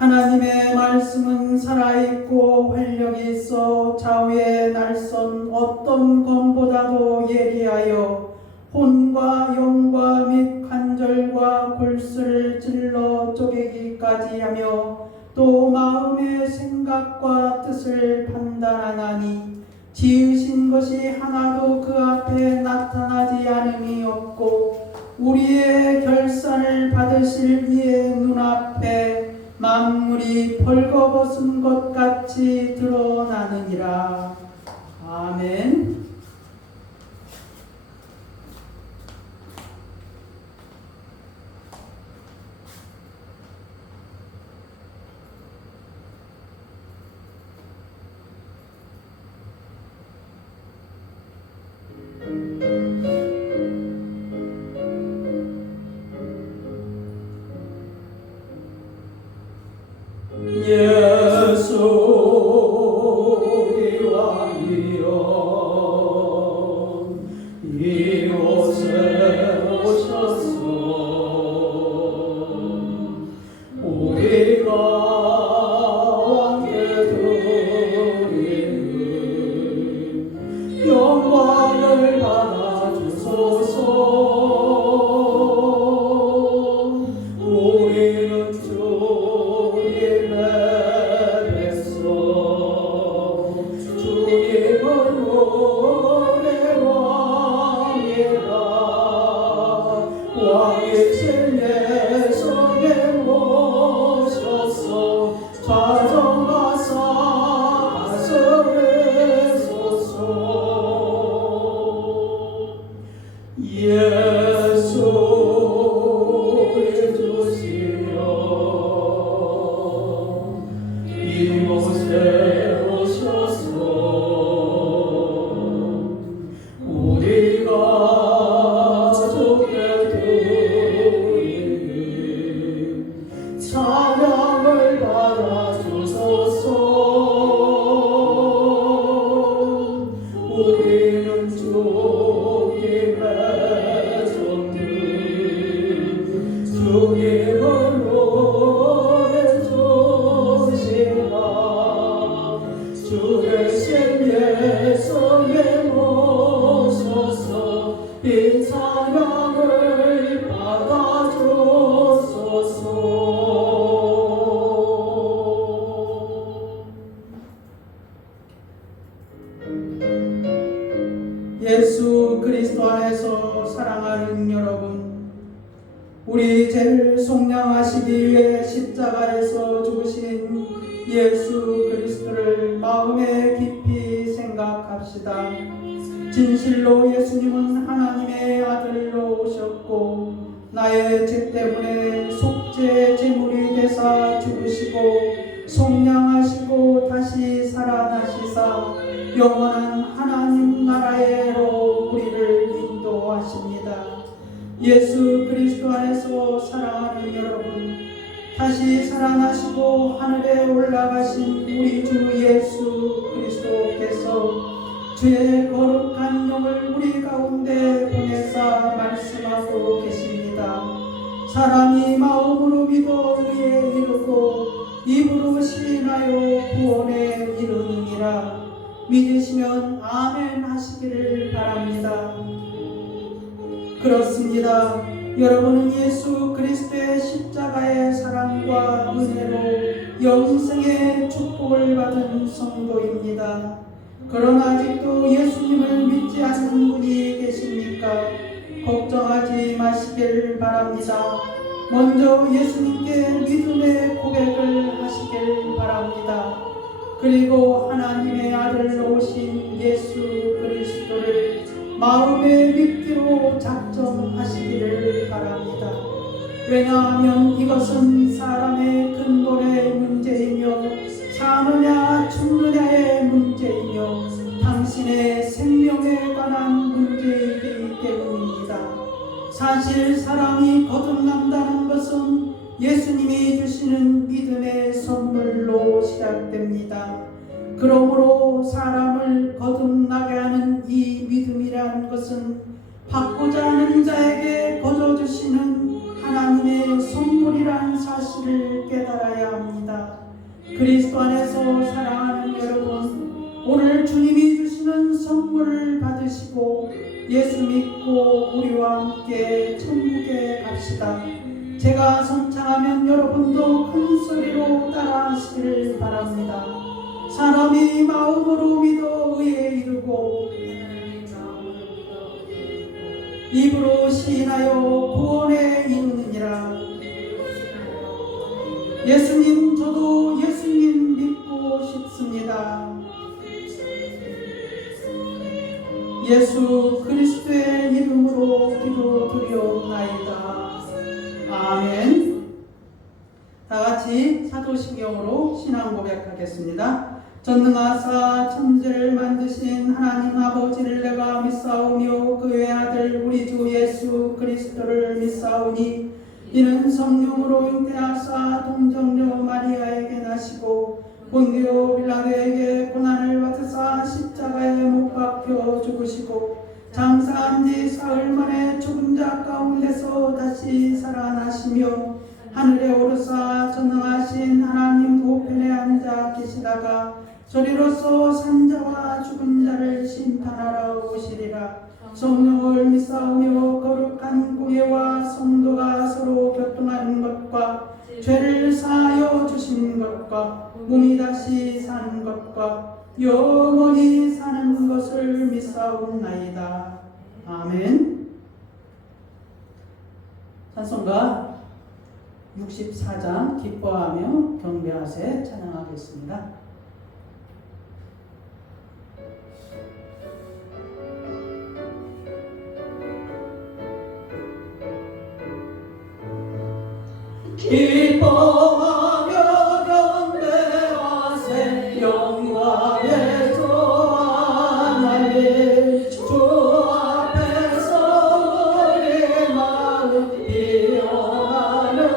하나님의 말씀은 살아있고 활력이 있어 좌우에 날선 어떤 검보다도 예리하여 혼과 영과 및 관절과 골수를 찔러 쪼개기까지 하며 또 마음의 생각과 뜻을 판단하나니 지으신 것이 하나도 그 앞에 나타나지 않음이 없고 우리의 결산을 받으실 이의 눈앞에 만물이 벌거벗은 것 같이 드러나느니라. 아멘. 예수 우리 왕이여 이곳에 오셨소. 우리가 왕께 드리는 영광을 받아 주소서. 우리는 왕이신 예수님 모셔서 좌정하사 가슴에소서. 예수 우리 주시여 이곳에 오셔서 우리가 찬양을 받아 주소서. 우리는 주님의 종들 주님을 노래 주시라. 주 대신 예수님 모셔서 이 찬양을 받아 주소서. 예수 그리스도 안에서 사랑하는 여러분, 우리 죄를 속량하시기 위해 십자가에서 죽으신 예수 그리스도를 마음에 깊이 생각합시다. 진실로 예수님은 하나님의 아들로 오셨고 나의 죄 때문에 속죄 제물이 되사 죽으시고 속량하시고 다시 살아나시사 영원한 하나님 나라에로 우리를 인도하십니다. 예수 그리스도 안에서 사랑하는 여러분, 다시 살아나시고 하늘에 올라가신 우리 주 예수 그리스도께서 주의 거룩한 영을 우리 가운데 보내사 말씀하고 계십니다. 사람이 마음으로 믿어 의에 이르고 입으로 시인하여 구원에 이르느니라. 믿으시면 아멘 하시기를 바랍니다. 그렇습니다. 여러분은 예수 그리스도의 십자가의 사랑과 은혜로 영생의 축복을 받은 성도입니다. 그러나 아직도 예수님을 믿지 않는 분이 계십니까? 걱정하지 마시길 바랍니다. 먼저 예수님께 믿음의 고백을 하시길 바랍니다. 그리고 하나님의 아들로 오신 예수 그리스도를 마음에 믿기로 작정하시기를 바랍니다. 왜냐하면 이것은 사람의 근본의 문제이며 사느냐 죽느냐의 문제이며 당신의 생명에 관한 문제이기 때문입니다. 사실 사랑이 거듭난다는 것은 예수님이 주시는 믿음의 선물로 시작됩니다. 그러므로 사람을 거듭나게 하는 이 믿음이라는 것은 받고자 하는 자에게 거저주시는 하나님의 선물이라는 사실을 깨달아야 합니다. 그리스도 안에서 사랑하는 여러분, 오늘 주님이 주시는 선물을 받으시고 예수 믿고 우리와 함께 천국에 갑시다. 제가 성창하면 여러분도 큰 소리로 따라하시기를 바랍니다. 사람이 마음으로 믿어 의에 이르고 입으로 시인하여 구원에 이르느니라. 예수님, 저도 예수님 믿고 싶습니다. 예수 그리스도의 이름으로 기도드리옵나이다. 아멘. 다같이 사도신경으로 신앙 고백하겠습니다. 전능하사 천지를 만드신 하나님 아버지를 내가 믿사오며 그의 아들 우리 주 예수 그리스도를 믿사오니 이는 성령으로 잉태하사 동정녀 마리아에게 나시고 본디오 빌라도에게 고난을 받으사 십자가에 못 박혀 죽으시고 장사한 지 사흘 만에 죽은 자 가운데서 다시 살아나시며 하늘에 오르사 전능하신 하나님 우편에 앉아 계시다가 저리로서 산자와 죽은 자를 심판하러 오시리라. 성령을 믿사오며 거룩한 공예와 성도가 서로 교통하는 것과 죄를 사하여 주신 것과 몸이 다시 사는 것과 영원히 사는 것을 믿사옵나이다. 아멘. 찬송가 64장 기뻐하며 경배하세 찬양하겠습니다. 기뻐하며 경배하세 영광의 주 하나님 주 앞에서 우리 마음 피어나는도다.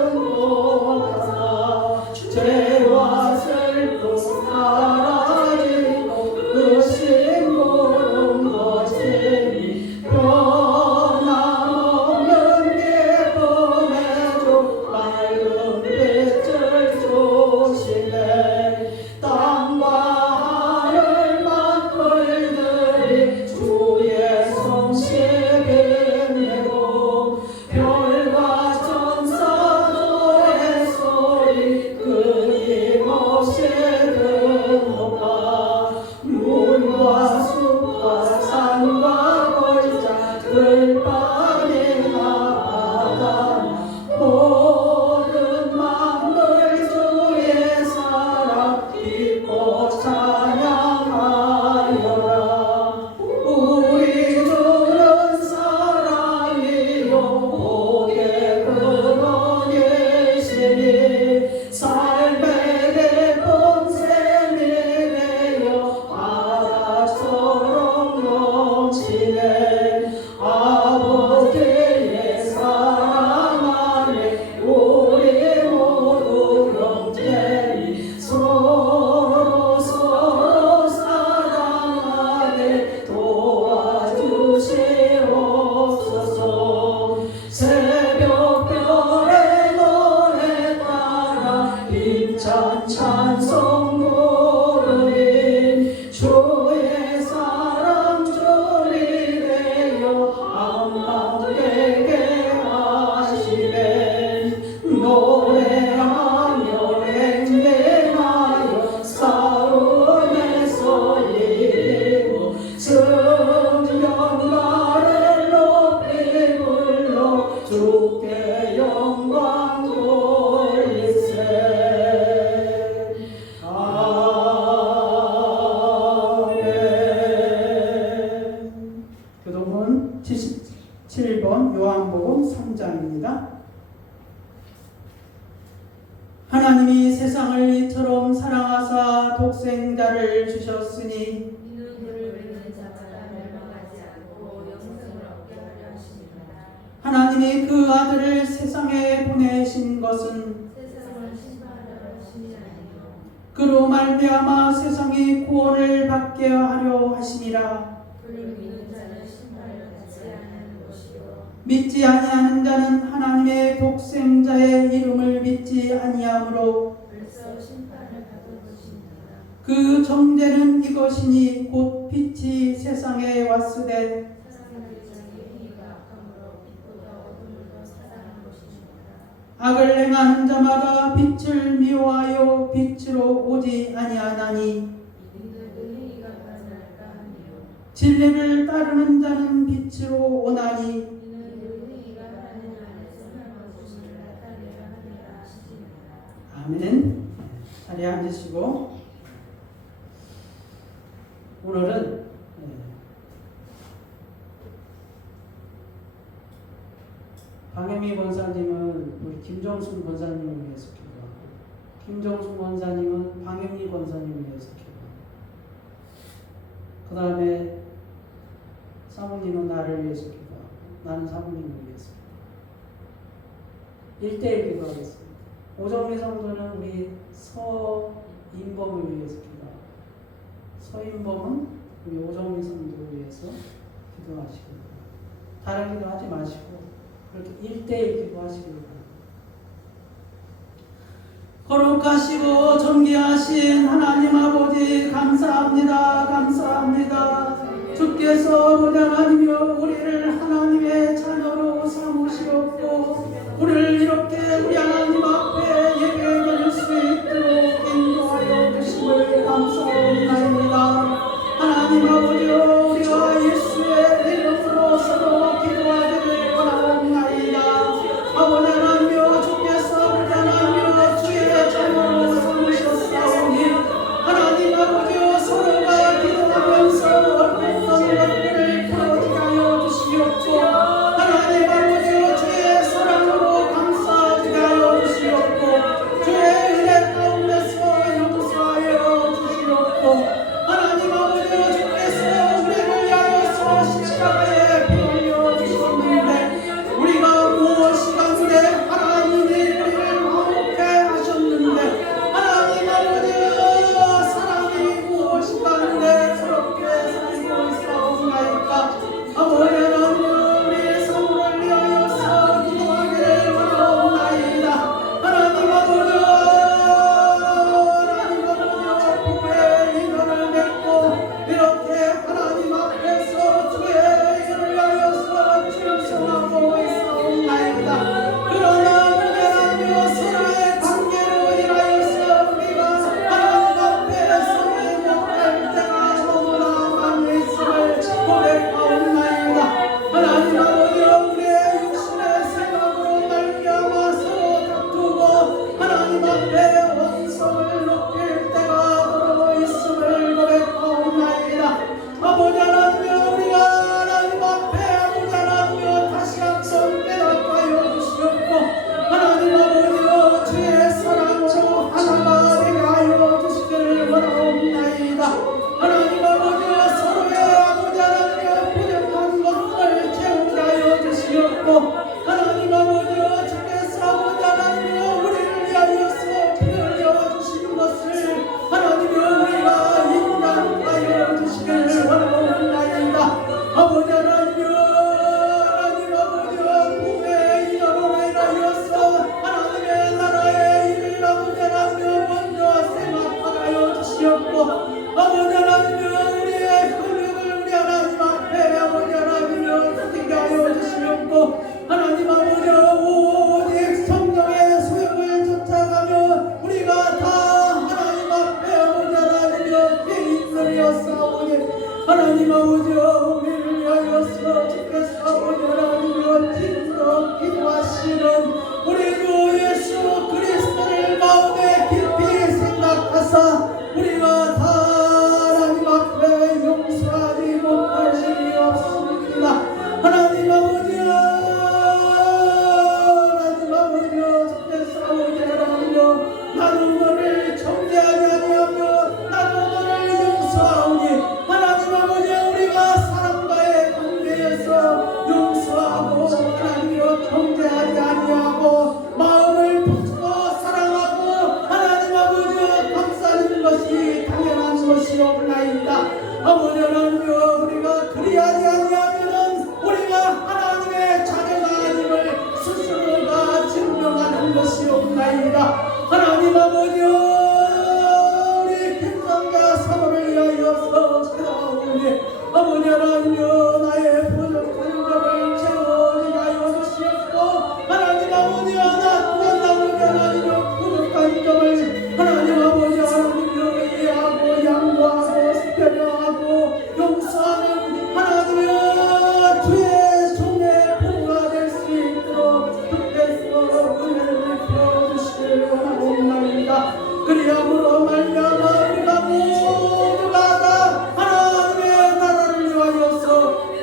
죄와 슬픔 사라지고 의심 모든 것이니 변함없는 기쁨의 주 밝은 77번 요한복음 3장입니다. 하나님이 세상을 이처럼 사랑하사 독생자를 주셨으니 이는 그를 믿는 자마다 멸망하지 않고 영생을 얻게 하려 하심이라. 하나님이 그 아들을 세상에 보내신 것은 세상을 심판하려 하심이 아니요 그로 말미암아 세상이 구원을 받게 하려 하심이라. 그를 믿는 자는 심판을 받지 아니하는 것이요 믿지 아니하는 자는 하나님의 독생자의 이름을 믿지 아니하므로 벌써 심판을 받은 것입니다. 그 정죄는 이것이니 곧 빛이 세상에 왔으되 세상의 자기 행위가 악함으로 빛보다 어둠을 더 사랑한 것입니다. 악을 행하는 자마다 빛을 미워하여 빛으로 오지 아니하나니 이는 그 행위가 바랄까 하며 진리를 따르는 자는 빛으로 오나니 이는 그 행위가 하나님 안에서 행한 것을 나타내야 하리라 하시니라. 아멘. 자리에 앉으시고 오늘은 방혜미 권사님은 우리 김정순 권사님을 위해서 기도하고 김정순 권사님은 방혜미 권사님을 위해서 기도하고 그 다음에 사모님은 나를 위해서 기도하고 나는 사모님을 위해서 기도하고 1대1 기도하겠습니다. 오정미 성도는 우리 서인범을 위해서 기도하고 서인범은 우리 오정미 성도를 위해서 기도하시기 바랍니다. 다른 기도하지 마시고 그렇게 1대1 기도하시길 바랍니다. 거룩하시고 존귀하신 하나님 아버지 감사합니다. 감사합니다. 주께서 우리 하나님이여 우리를 하나님의 자녀로 삼으시옵고 우리를 이렇게 우리 하나님 앞에 예배드릴 수 있도록 인도하여 주심을 감사합니다. 하나님 아버지여 우리와 예수의 이름으로 서로 기도하기를 원하옵나이다. 아버지 하나님이여 주께서 우리 하나님이여 주의 자녀로 삼으셨사오니 하나님 아버지여 서로가 기도하면서 어떤 것들을 풀어지게 하여 주시옵고 하나님 아버지여 주의 사랑으로 감싸지게 하여 주시옵고 주의 은혜 가운데서 용서하여 주시옵고 하나님 아버지여 주께서 우리를 위하여서 십자가에 피 흘려 주셨는데 우리가 무엇이 간데 하나님이 우리를 화목해 하셨는데 하나님 아버지여 사랑이 무엇이 간데 그렇게 살고 있사옵나이까. 아버지 하나님 우리의 성도를 위하여서 기도하기를 원하옵나이다. 하나님 아버지여 부의 인연을 맺고 이렇게 하나님 앞에서 주의 일을 위하여서 충성하고 있사옵나이다. 그러나 우리 하나님과 서로의 관계로 인하여서 우리가 하나님 앞에서 못할 때가 너무나 많이 있음을 고백하옵나이다. 하나님 아버지여 우리의 육신의 생각으로 말미암아서 다투고 하나님 앞에 원성을 높일 때가 더러 있음을 고백하옵나이다. 아버지 하나님여 우리가 하나님 앞에 아버지 하나님여 다시 한번 깨닫게 하여 주시옵고 하나님 아버지여 주의 사랑으로 하나가 되게 하여 주시기를 원하옵나이다. 하나님 아버지여 서로의 아버지 하나님여 부족한 것을 채우게 하여 주시옵고 하나님 아버지여 주께서 아버지 하나님여 우리를 위하여서 피 흘려 주신 것을 하나님여 우리가 인정하여 주시기를 원하옵나이다. 아버지 하나님여 하나님 아버지여 부의 인연으로 인하여서 하나님의 나라의 일을 아버지 하나님여 먼저 생각하게 하여 주시옵고 아버지 하나님여 우리의 근육을 우리 하나님 앞에 아버지 하나님여 드리게 하여 주시옵고 하나님 아버지여 우리 김성자 사모를 위하여서 기도하오니 아버지 하나님여 나의 부족한 점을 채워지게 하여 주시옵고 하나님 아버지여 나 또한 아버지 하나님여 부족한 점을 하나님 아버지 하나님여 이해하고 양보하고 배려하고 용서하는 하나님여 주의 종의 보호가 될 수 있도록 주께서 은혜를 베풀어 주시길 원하옵나이다. 그리함으로 말미암아 우리가 모두가 다 하나님의 나라를 위하여서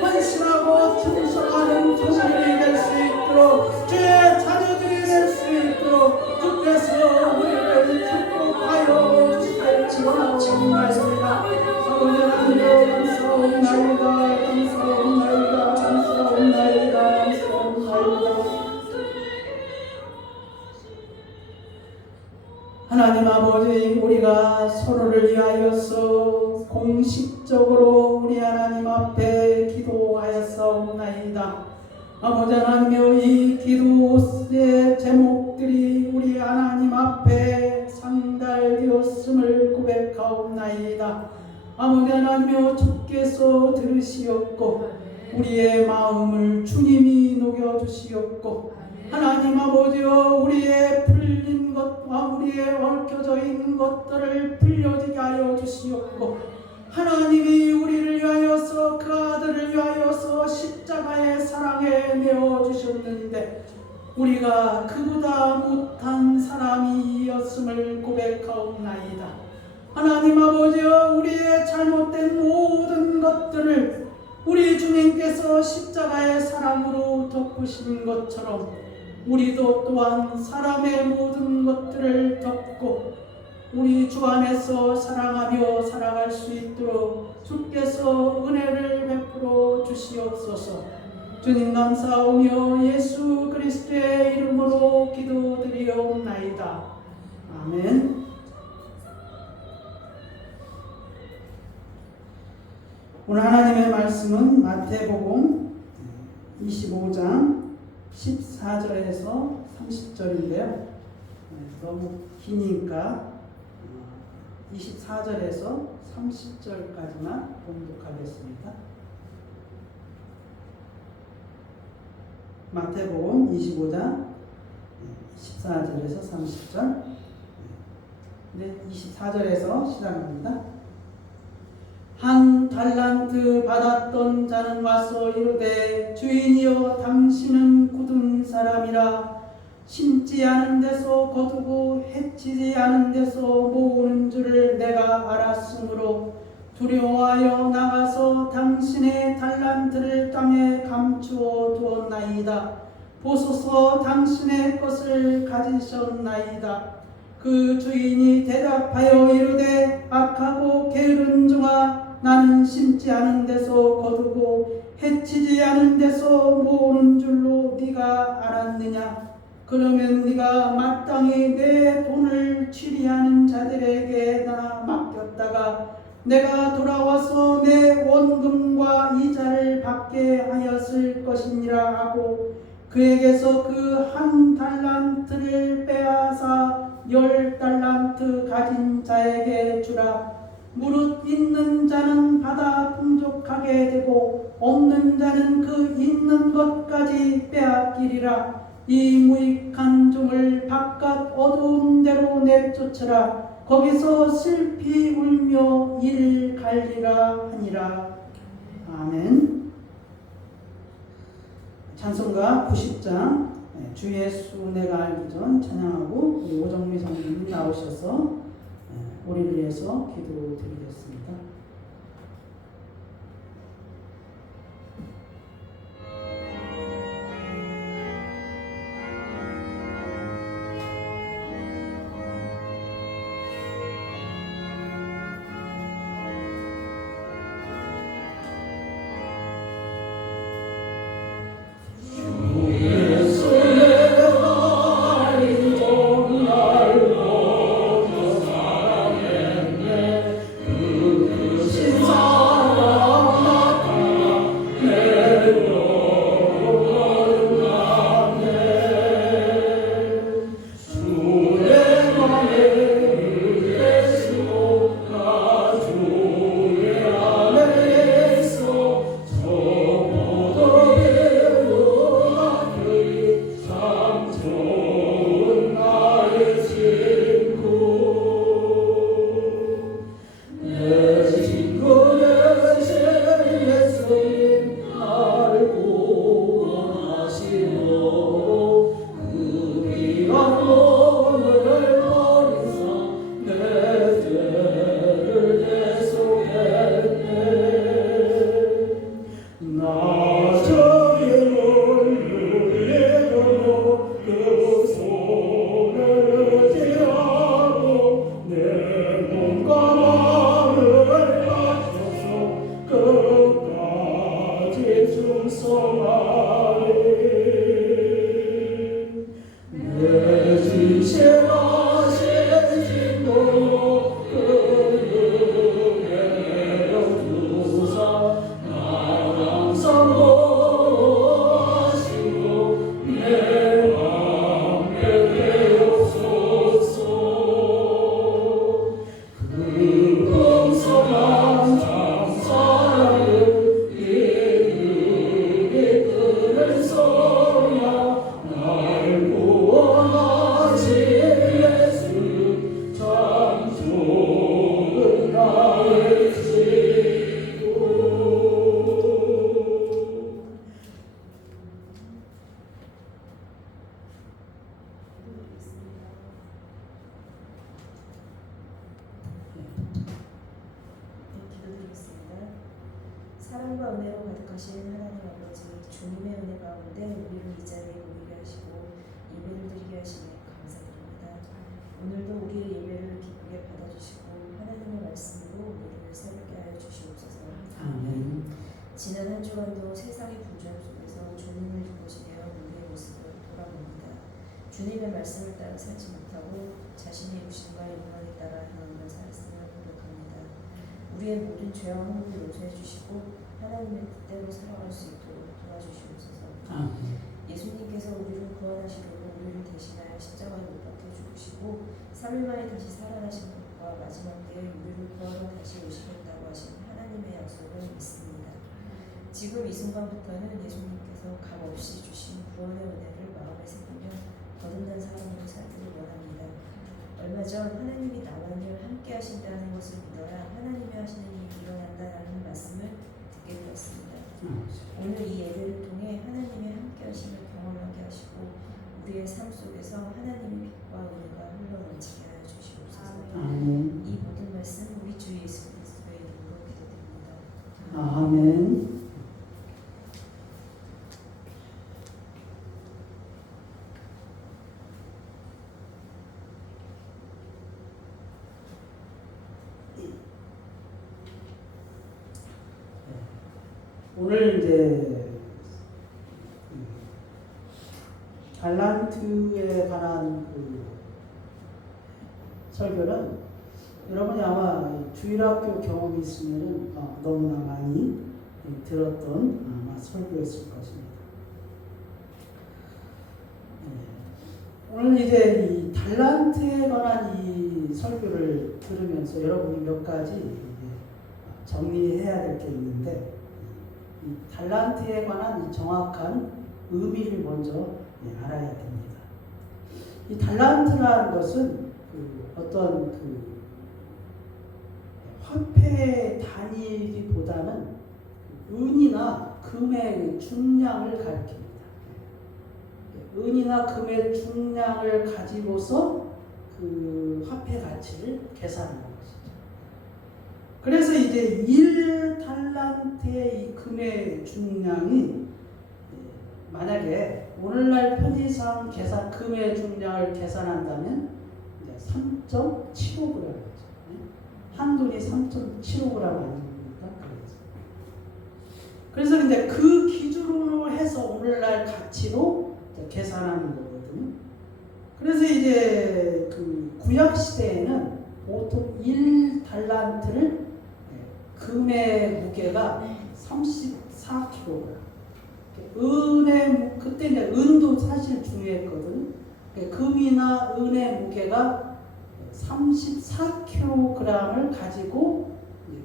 헌신하고 충성하는 종들이 될 수 있도록 주의 자녀들이 될 수 있도록 주께서 우리를 축복하여 주시길 원하옵나이다. 소원하며 감사옵나이다. 감사옵나이다. 감사옵나이다. 감사옵나이다. 하나님 아버지 우리가 서로를 위하여서 공식적으로 우리 하나님 앞에 기도하였사옵나이다. 아버지 하나님여 이 기도의 제목들이 우리 하나님 앞에 상달되었음을 고백하옵나이다. 아버지 하나님여 주께서 들으시옵고 우리의 마음을 주님이 녹여주시옵고 하나님 아버지여 우리의 풀린 것과 우리의 얽혀져 있는 것들을 풀려지게 하여 주시옵고 하나님이 우리를 위하여서 그 아들을 위하여서 십자가의 사랑에 내어주셨는데 우리가 그보다 못한 사람이었음을 고백하옵나이다. 하나님 아버지여 우리의 잘못된 모든 것들을 우리 주님께서 십자가의 사랑으로 덮으신 것처럼 우리도 또한 사람의 모든 것들을 덮고 우리 주 안에서 사랑하며 살아갈 수 있도록 주께서 은혜를 베풀어 주시옵소서. 주님 감사하오며 예수 그리스도의 이름으로 기도드리옵나이다. 아멘. 오늘 하나님의 말씀은 마태복음 25장 14절에서 30절인데요. 너무 기니까 24절에서 30절까지만 봉독하겠습니다. 마태복음 25장 14절에서 30절. 네, 24절에서 시작합니다. 한 달란트 받았던 자는 와서 이르되 주인이여 당신은 굳은 사람이라 심지 않은 데서 거두고 해치지 않은 데서 모으는 줄을 내가 알았으므로 두려워하여 나가서 당신의 달란트를 땅에 감추어 두었나이다. 보소서 당신의 것을 가지셨나이다. 그 주인이 대답하여 이르되 악하고 게으른 종아 나는 심지 않은 데서 거두고 해치지 않은 데서 모으는 줄로 네가 알았느냐? 그러면 네가 마땅히 내 돈을 취리하는 자들에게나 맡겼다가 내가 돌아와서 내 원금과 이자를 받게 하였을 것이니라 하고 그에게서 그 한 달란트를 빼앗아 10달란트 가진 자에게 주라. 무릇 있는 자는 받아 풍족하게 되고 없는 자는 그 있는 것까지 빼앗기리라. 이 무익한 종을 바깥 어두운 데로 내쫓으라. 거기서 슬피 울며 이를 갈리라 하니라. 아멘. 찬송가 90장 주 예수 내가 알기 전 찬양하고 우리 오정미 성도님 나오셔서 우리를 위해서 기도드리겠습니다. 그 내 지체가 생긴도 그늘에 두사 나 항상 보시고 내 맘에 되옵소서. 그 풍성한 장사를 이르게 끈을 서야 날 구원하신 예수 참 좋은 알지도. 기도드리겠습니다. 사랑과 은혜로 가득하신 하나님 아버지, 주님의 은혜 가운데 우리를 이 자리에 모이게 하시고 예배를 드리게 하시니 감사드립니다. 오늘도 우리의 예배를 기쁘게 받아주시고 하나님의 말씀으로 우리를 새롭게 하여 주시옵소서. 아멘. 지난 한 주간도 세상의 분주함 속에서 주님을 기쁘시며 우리의 모습을 돌아봅니다. 주님의 말씀을 따라 살지 못하고 자신의 욕심과 욕망에 따라 행함을 살았으며 고백합니다. 우리의 모든 죄와 허물을 용서해 주시고 하나님의 뜻대로 살아갈 수 있도록 도와주시옵소서. 아멘. 예수님께서 우리를 구원하시려고 우리를 대신하여 십자가에 못 박혀 죽으시고 3일 만에 다시 살아나신 것과 마지막 때에 우리를 구하러 다시 오시겠다고 하신 하나님의 약속을 믿습니다. 지금 이 순간부터는 예수님께서 값없이 주신 구원의 은혜를 마음에 새기며 거듭난 사람으로 살기를 원합니다. 얼마 전 하나님이 나와 늘 함께 하신다는 것을 믿어야 하나님이 하시는 일이 일어난다라는 말씀을 듣게 되었습니다. 오늘 이 예배를 통해 하나님의 함께 하심을 경험하게 하시고 우리의 삶 속에서 하나님의 빛과 은혜가 흘러넘치게 하여 주시옵소서. 아멘. 이 모든 말씀 우리 주 예수 그리스도의 이름으로 기도드립니다. 아멘. 오늘 이제 달란트에 관한 그 설교는 여러분이 아마 주일학교 경험이 있으면 너무나 많이 들었던 아마 설교였을 것입니다. 오늘 이제 이 달란트에 관한 이 설교를 들으면서 여러분이 몇 가지 정리해야 될 게 있는데, 이 달란트에 관한 이 정확한 의미를 먼저 알아야 됩니다. 이 달란트라는 것은 어떤 화폐 단위이기보다는 은이나 금의 중량을 가리킵니다. 은이나 금의 중량을 가지고서 그 화폐 가치를 계산하는 것이죠. 그래서 이제 1달란트의 이 금의 중량이 만약에 오늘날 편의상 금의 중량을 계산한다면 3.75g이죠. 한 돈이 3.75g 아닙니까? 그래서 이제 그 기준으로 해서 오늘날 가치로 계산하는 거거든요. 그래서 이제 그 구약 시대에는 보통 1달란트를 금의 무게가 34kg. 그때 이제 은도 사실 중요했거든. 금이나 은의 무게가 34kg을 가지고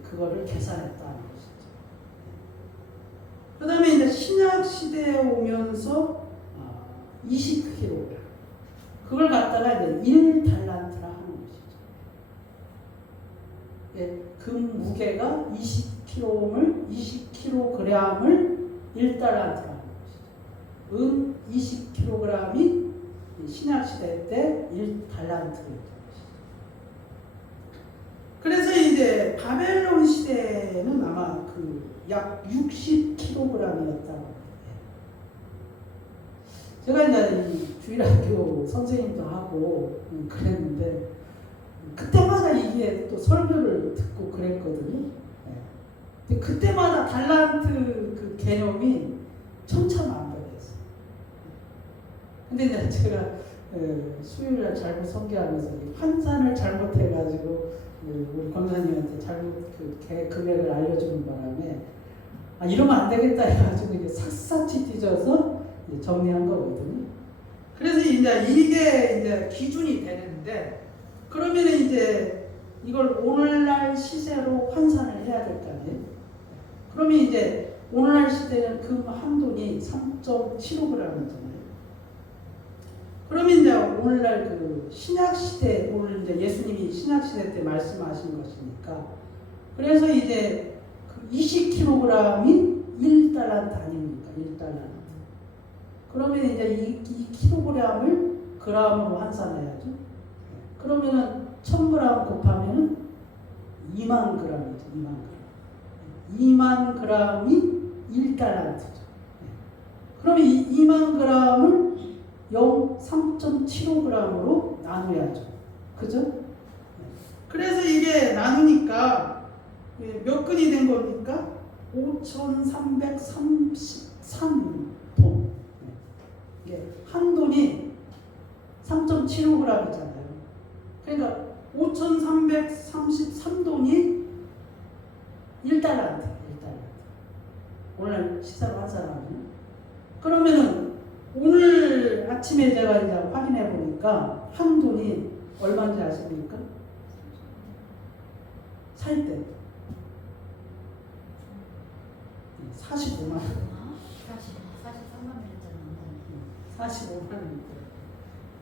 그거를 계산했다는 것이죠. 그 다음에 이제 신약 시대에 오면서 20kg. 그걸 갖다가 이제 1달란트라 하는 것이죠. 금 무게가 20kg을 1달란트라 하는 것이죠. 은 20kg이 신약 시대 때 1달란트였던 것이죠. 그래서 이제 바벨론 시대는 아마 약 60kg이었다고 합니다. 제가 이제 주일학교 선생님도 하고 그랬는데 그때마다 이게 또 설교를 듣고 그랬거든요. 근데 그때마다 달란트 그 개념이 천차만별이었어요. 근데 이제 제가 수요일날 잘못 설교하면서 환산을 잘못해가지고 우리 권사님한테 잘못 금액을 알려주는 바람에 이러면 안 되겠다 해가지고 이게 샅샅이 뒤져서 정리한 거거든요. 그래서 이제 이게 이제 기준이 되는데, 그러면 이제 이걸 오늘날 시세로 환산을 해야 될 거 아니에요? 그러면 이제 오늘날 시대는 금 한 돈이 3.75g이잖아요. 그러면 이제 오늘날 그 신약 시대, 오늘 이제 예수님이 신약 시대 때 말씀하신 것이니까, 그래서 이제 그 20kg이 1달란트 아닙니까? 1달란트. 그러면 이제 이 킬로그램을 그램으로 환산해야죠. 그러면은 1000g 곱하면은 2만 g이죠. 2만 g이 1달란트죠. 그러면 이 2만 g을 3.75g으로 나눠야죠. 그죠? 그래서 이게 나누니까 몇 근이 된 겁니까? 5,333돈. 한 돈이 3.75g이잖아요. 그러니까 5,333돈이 1달란트. 오늘 시사로 환산하면. 그러면은 오늘 아침에 제가 이제 확인해 보니까 한 돈이 얼마인지 아십니까? 살 때 45만 원. 43만 원이잖아. 45만 원입니다.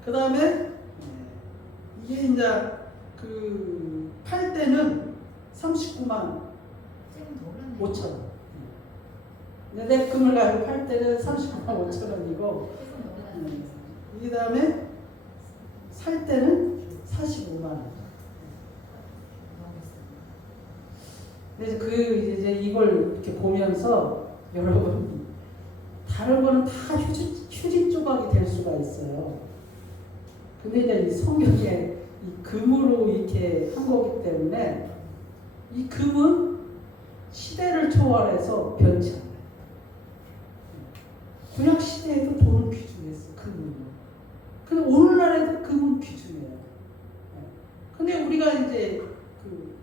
그 다음에 이게 이제 그 팔 때는 39만 5천 원. 내 금을 가지고 팔 때는 39만 5천 원이고, 그 다음에 살 때는 45만 원. 그래서 이제 이걸 이렇게 보면서 여러분, 다른 거는 다 휴지 조각이 될 수가 있어요. 근데 이제 이 성경에 이 금으로 이렇게 한 거기 때문에 이 금은 시대를 초월해서 변치 않아요. 구약 시대에도 돈은 귀중했어, 금은. 근데 오늘날에도 금은 귀중해요. 근데 우리가 이제 그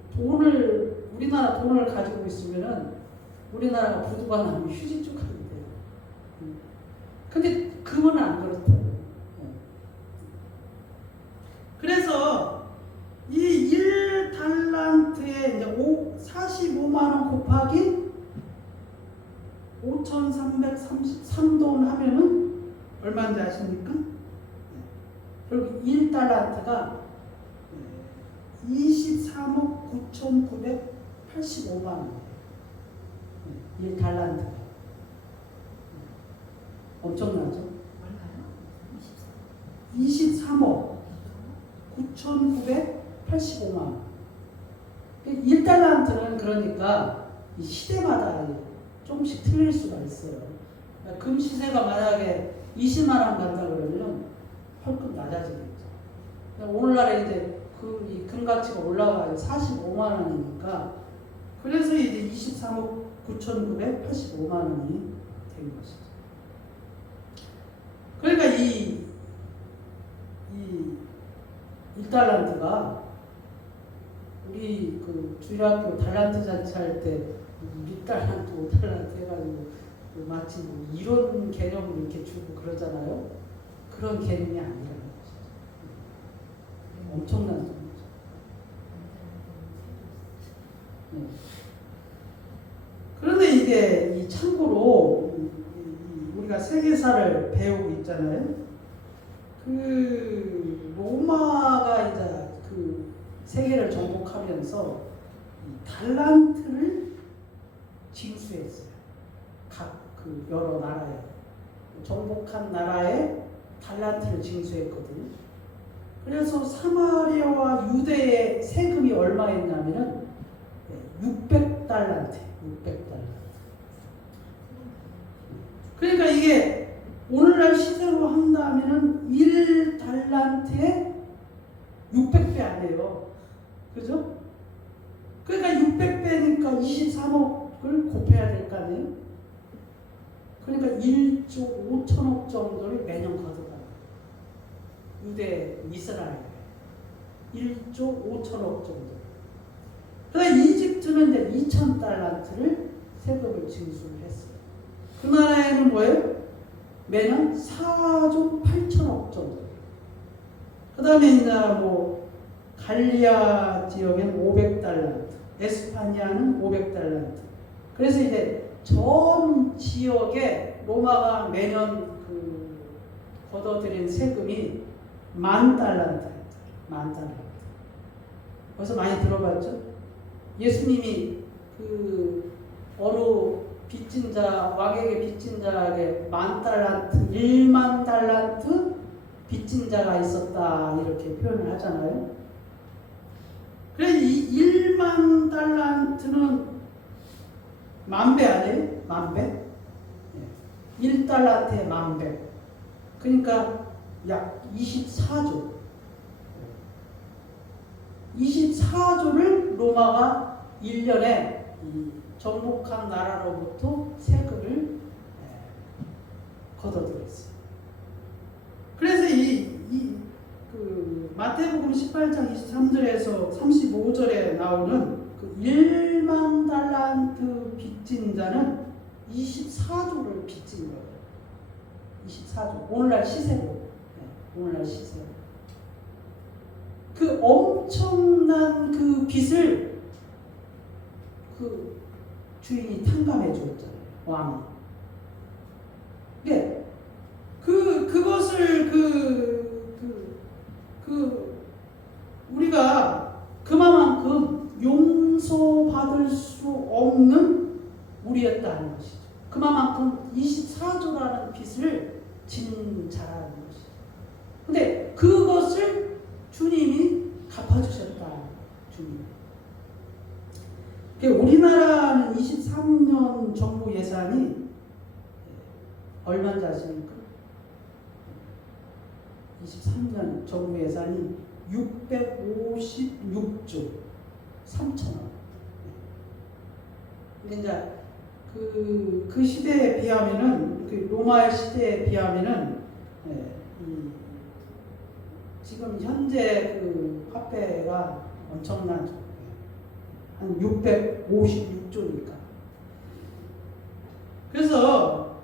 우리나라 돈을 가지고 있으면은 우리나라가 부도가 나면 휴지 조각이 돼요. 근데 금은 안 그렇다고. 그래서 이 1달란트에 이제 45만 원 곱하기 5,333돈 하면은 얼마인지 아십니까? 결국 1달란트가 23억 9,985만 원. 1달란트가. 엄청나죠? 얼마요? 23억 9,985만 원. 1달란트는 그러니까 이 시대마다 조금씩 틀릴 수가 있어요. 금 시세가 만약에 20만 원 간다 그러면 헐값 낮아지겠죠. 오늘날에 이제 이 금 가치가 올라가요. 45만 원이니까. 그래서 이제 23억 9,985만 원이 된 것이죠. 그러니까 이 1달란트가 우리 그 주일학교 달란트 잔치 할 때 6달란트, 5달란트 해가지고 마치 뭐 이런 개념을 이렇게 주고 그러잖아요. 그런 개념이 아니라는 거죠. 엄청난 돈이죠. 그런데 이게 이 참고로 우리가 세계사를 배우고 있잖아요. 그 로마가 이제 그 세계를 정복하면서 이 달란트를 징수했어요. 각 그 여러 나라에 정복한 나라에 달란트를 징수했거든요. 그래서 사마리아와 유대의 세금이 얼마였냐면은 600달란트. 그러니까 이게 오늘날 시세로 한다면은 1달란트에 600배 아니에요. 그죠? 그러니까 600배니까 23억을 곱해야 될 거 아니에요? 그러니까 1조 5천억 정도를 매년 거둬가요. 유대 이스라엘 1조 5천억 정도. 그다음 이집트는 이제 2,000달란트를 세금을 징수를 했어요. 그 나라에는 뭐예요? 매년 4조 8천억 정도. 그 다음에 이제 뭐 갈리아 지역엔 500달란트, 에스파니아는 500달란트. 그래서 이제 전 지역에 로마가 매년 걷어들인 세금이 10,000달란트. 10,000달란트. 벌써 많이 들어봤죠? 예수님이 어느 빚진 자, 왕에게 빚진 자에게 10,000달란트, 10,000달란트 빚진 자가 있었다 이렇게 표현을 하잖아요. 그래 이 10,000달란트는 10,000배 아니에요? 10,000배? 1달란트에 10,000배. 그러니까 약 24조. 24조를 로마가 1년에 정복한 나라로부터 세금을 걷어들였어요. 그래서 마태복음 18장 23절에서 35절에 나오는 10,000달란트 빚진 자는 24조를 빚진 거예요. 24조. 오늘날 시세로. 오늘날 시세로. 그 엄청난 그 빚을 주인이 탕감해 주었잖아요. 왕이. 예. 그것을 우리가 그만큼 용서받을 수 없는 우리였다는 것이죠. 그만큼 24조라는 빚을 진 자라는 것이죠. 근데 그것을 주님이 갚아주셨다. 주님이. 우리나라는 23년 정부 예산이 얼마인지 아십니까? 23년 정부 예산이 656조 3천억. 근데 이제 그 시대에 비하면은 로마의 시대에 비하면은 지금 현재 화폐가 엄청나죠. 한 656조니까. 그래서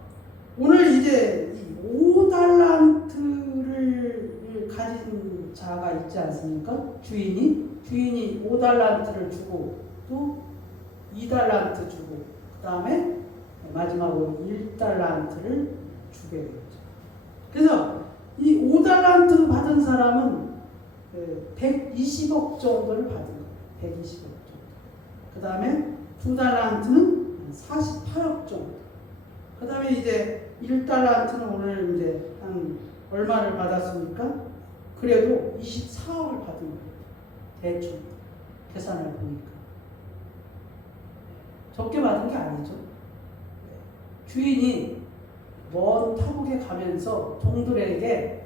오늘 이제 이 5달란트를 가진 자가 있지 않습니까? 주인이 5달란트를 주고 또 2달란트 주고 그 다음에 마지막으로 1달란트를 주게 되죠. 그래서 이 5달란트 받은 사람은 120억 정도를 받은 거예요. 120억 정도. 그 다음에 2달란트는 48억 정도. 그 다음에 이제 1달란트는 오늘 이제 한 얼마를 받았습니까? 그래도 24억을 받은 거예요. 대충 계산을 보니까. 적게 받은 게 아니죠. 주인이 먼 타국에 가면서 종들에게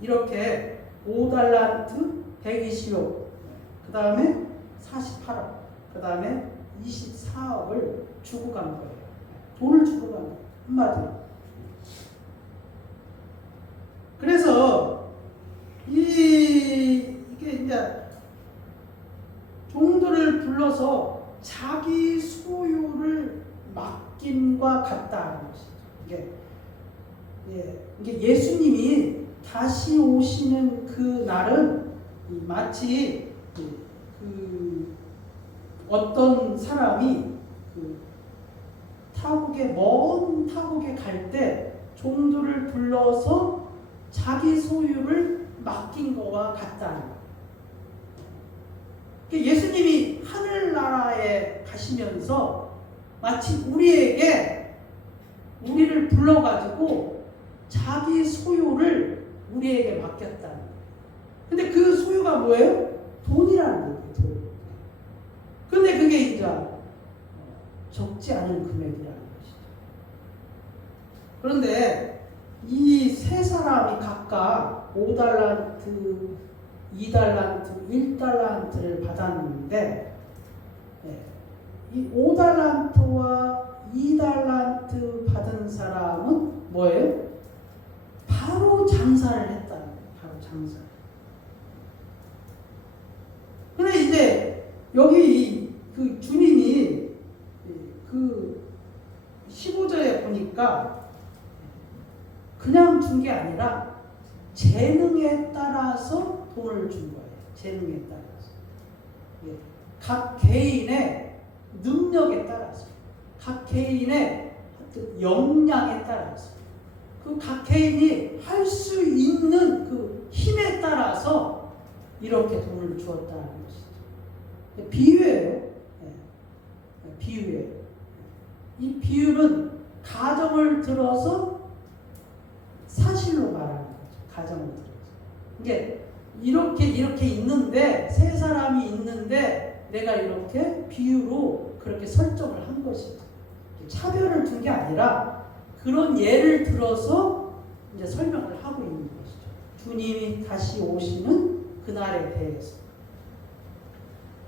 이렇게 5달란트 120억, 그 다음에 48억, 그 다음에 24억을 주고 간 거예요. 돈을 주고 간 거예요. 한마디로. 그래서 이게 이제 종들을 불러서 자기 소유를 맡김과 같다는 것이죠. 이게 예수님이 다시 오시는 그 날은 마치 어떤 사람이 먼 타국에 갈 때 종들을 불러서 자기 소유를 맡긴 거와 같다는 거예요. 예수님이 하늘나라에 가시면서 마치 우리를 불러가지고 자기 소유를 우리에게 맡겼다는 거예요. 근데 그 소유가 뭐예요? 돈이라는 거예요. 돈. 근데 그게 이제 적지 않은 금액이라는 것이죠. 그런데 이 세 사람이 각각 5달란트, 2달란트, 1달란트를 받았는데 이 5달란트와 2달란트 받은 사람은 뭐예요? 바로 장사를 했다는 거예요. 바로 장사. 근데 이제 여기 그 주님이 그 15절에 보니까 그냥 준 게 아니라 재능에 따라서 돈을 준 거예요. 재능에 따라서. 예. 각 개인의 능력에 따라서, 각 개인의 역량에 따라서, 그 각 개인이 할 수 있는 그 힘에 따라서 이렇게 돈을 주었다는 것이죠. 비유예요. 예. 비유예요. 이 비유는 가정을 들어서 사실로 말하는 거죠. 가정을 들어서. 이게 이렇게 있는데, 세 사람이 있는데 내가 이렇게 비유로 그렇게 설정을 한 것이죠. 차별을 둔 게 아니라 그런 예를 들어서 이제 설명을 하고 있는 것이죠. 주님이 다시 오시는 그날에 대해서.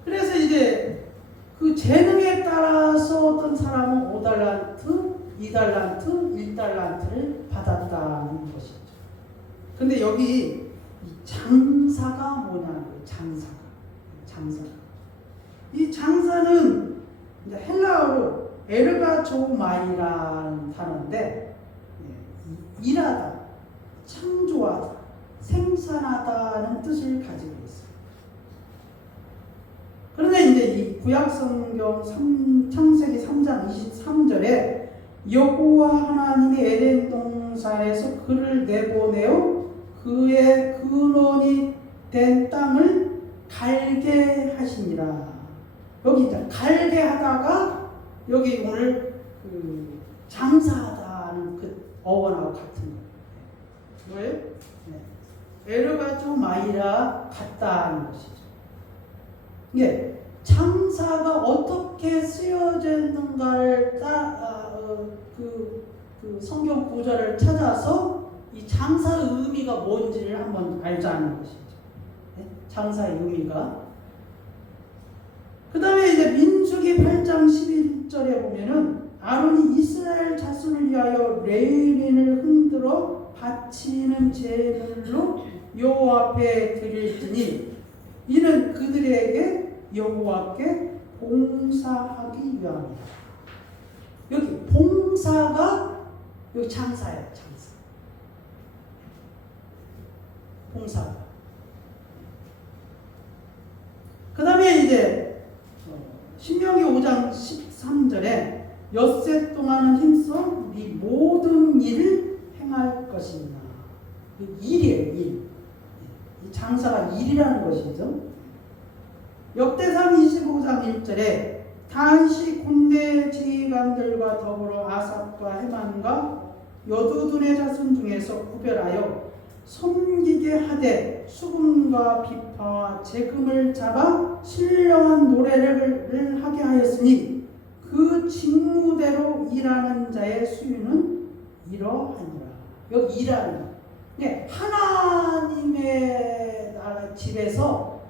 그래서 이제 그 재능에 따라서 어떤 사람은 5달란트, 2달란트, 1달란트를 받았다는 것이죠. 근데 여기 이 장사가 뭐냐는 거예요. 장사가. 이 장사는 이제 헬라어로 에르가조마이라는 단어인데, 일하다, 창조하다, 생산하다는 뜻을 가지고 있어요. 그런데 이제 이 구약성경 창세기 3장 23절에 여호와 하나님이 에덴 동산에서 그를 내보내어 그의 근원이 된 땅을 갈게 하시니라. 여기 이제 갈게 하다가 여기 오늘 그 장사하다는 그 어원하고 같은 거예요. 뭐예요? 에르가조마이라 같다는 것이죠. 이게 장사가 어떻게 쓰여져 있는가를 그 성경 구절을 찾아서 이 장사의 의미가 뭔지를 한번 알자는 것이죠. 장사의 의미가. 그 다음에 이제 민수기 8장 11절에 보면은 아론이 이스라엘 자손을 위하여 레위인을 흔들어 바치는 제물로 여호와 앞에 드릴지니 이는 그들에게 여호와께 봉사하기 위함이다. 여기 봉사가 여기 장사예요. 장사. 봉사가. 그 다음에 이제 신명기 5장 13절에 엿새 동안은 힘써 네 모든 일을 행할 것이나. 일이에요. 일. 이 장사가 일이라는 것이죠. 역대상 25장 1절에 단시 곤네 지휘관들과 더불어 아삽과 헤만과 여두둔의 자손 중에서 구별하여 섬기게 하되 수금과 비파와 재금을 잡아 신령한 노래를 하게 하였으니 그 직무대로 일하는 자의 수유는 이러하니라. 여기 일하는 거. 하나님의 나라 집에서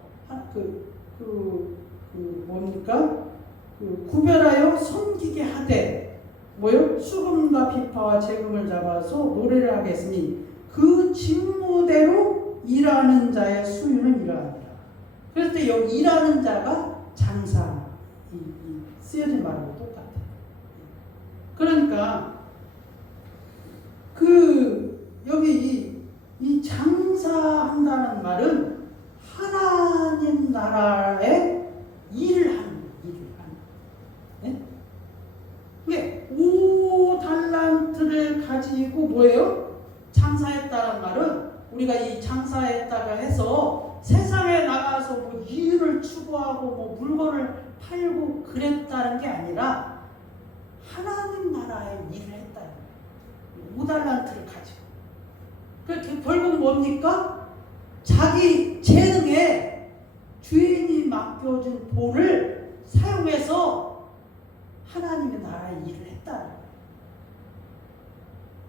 구별하여 섬기게 하되 뭐요? 수금과 비파와 재금을 잡아서 노래를 하겠으니 그 직무대로 일하는 자의 수유는 이러하니라. 그래서 여기 일하는 자가 장사, 쓰여진 말하고 똑같아요. 그러니까 여기 이 장사한다는 말은 하나님 나라의 일을 하는 거예요. 이게 5달란트를 가지고 뭐예요? 장사했다는 말은 우리가 이 장사했다가 해서 세상에 나가서 뭐 이윤을 추구하고 뭐 물건을 팔고 그랬다는 게 아니라 하나님 나라의 일을 했다는 거예요. 5달란트를 가지고. 그 결국 뭡니까? 자기 재능에 주인이 맡겨준 돈을 사용해서 하나님의 나라의 일을 했다는 거예요.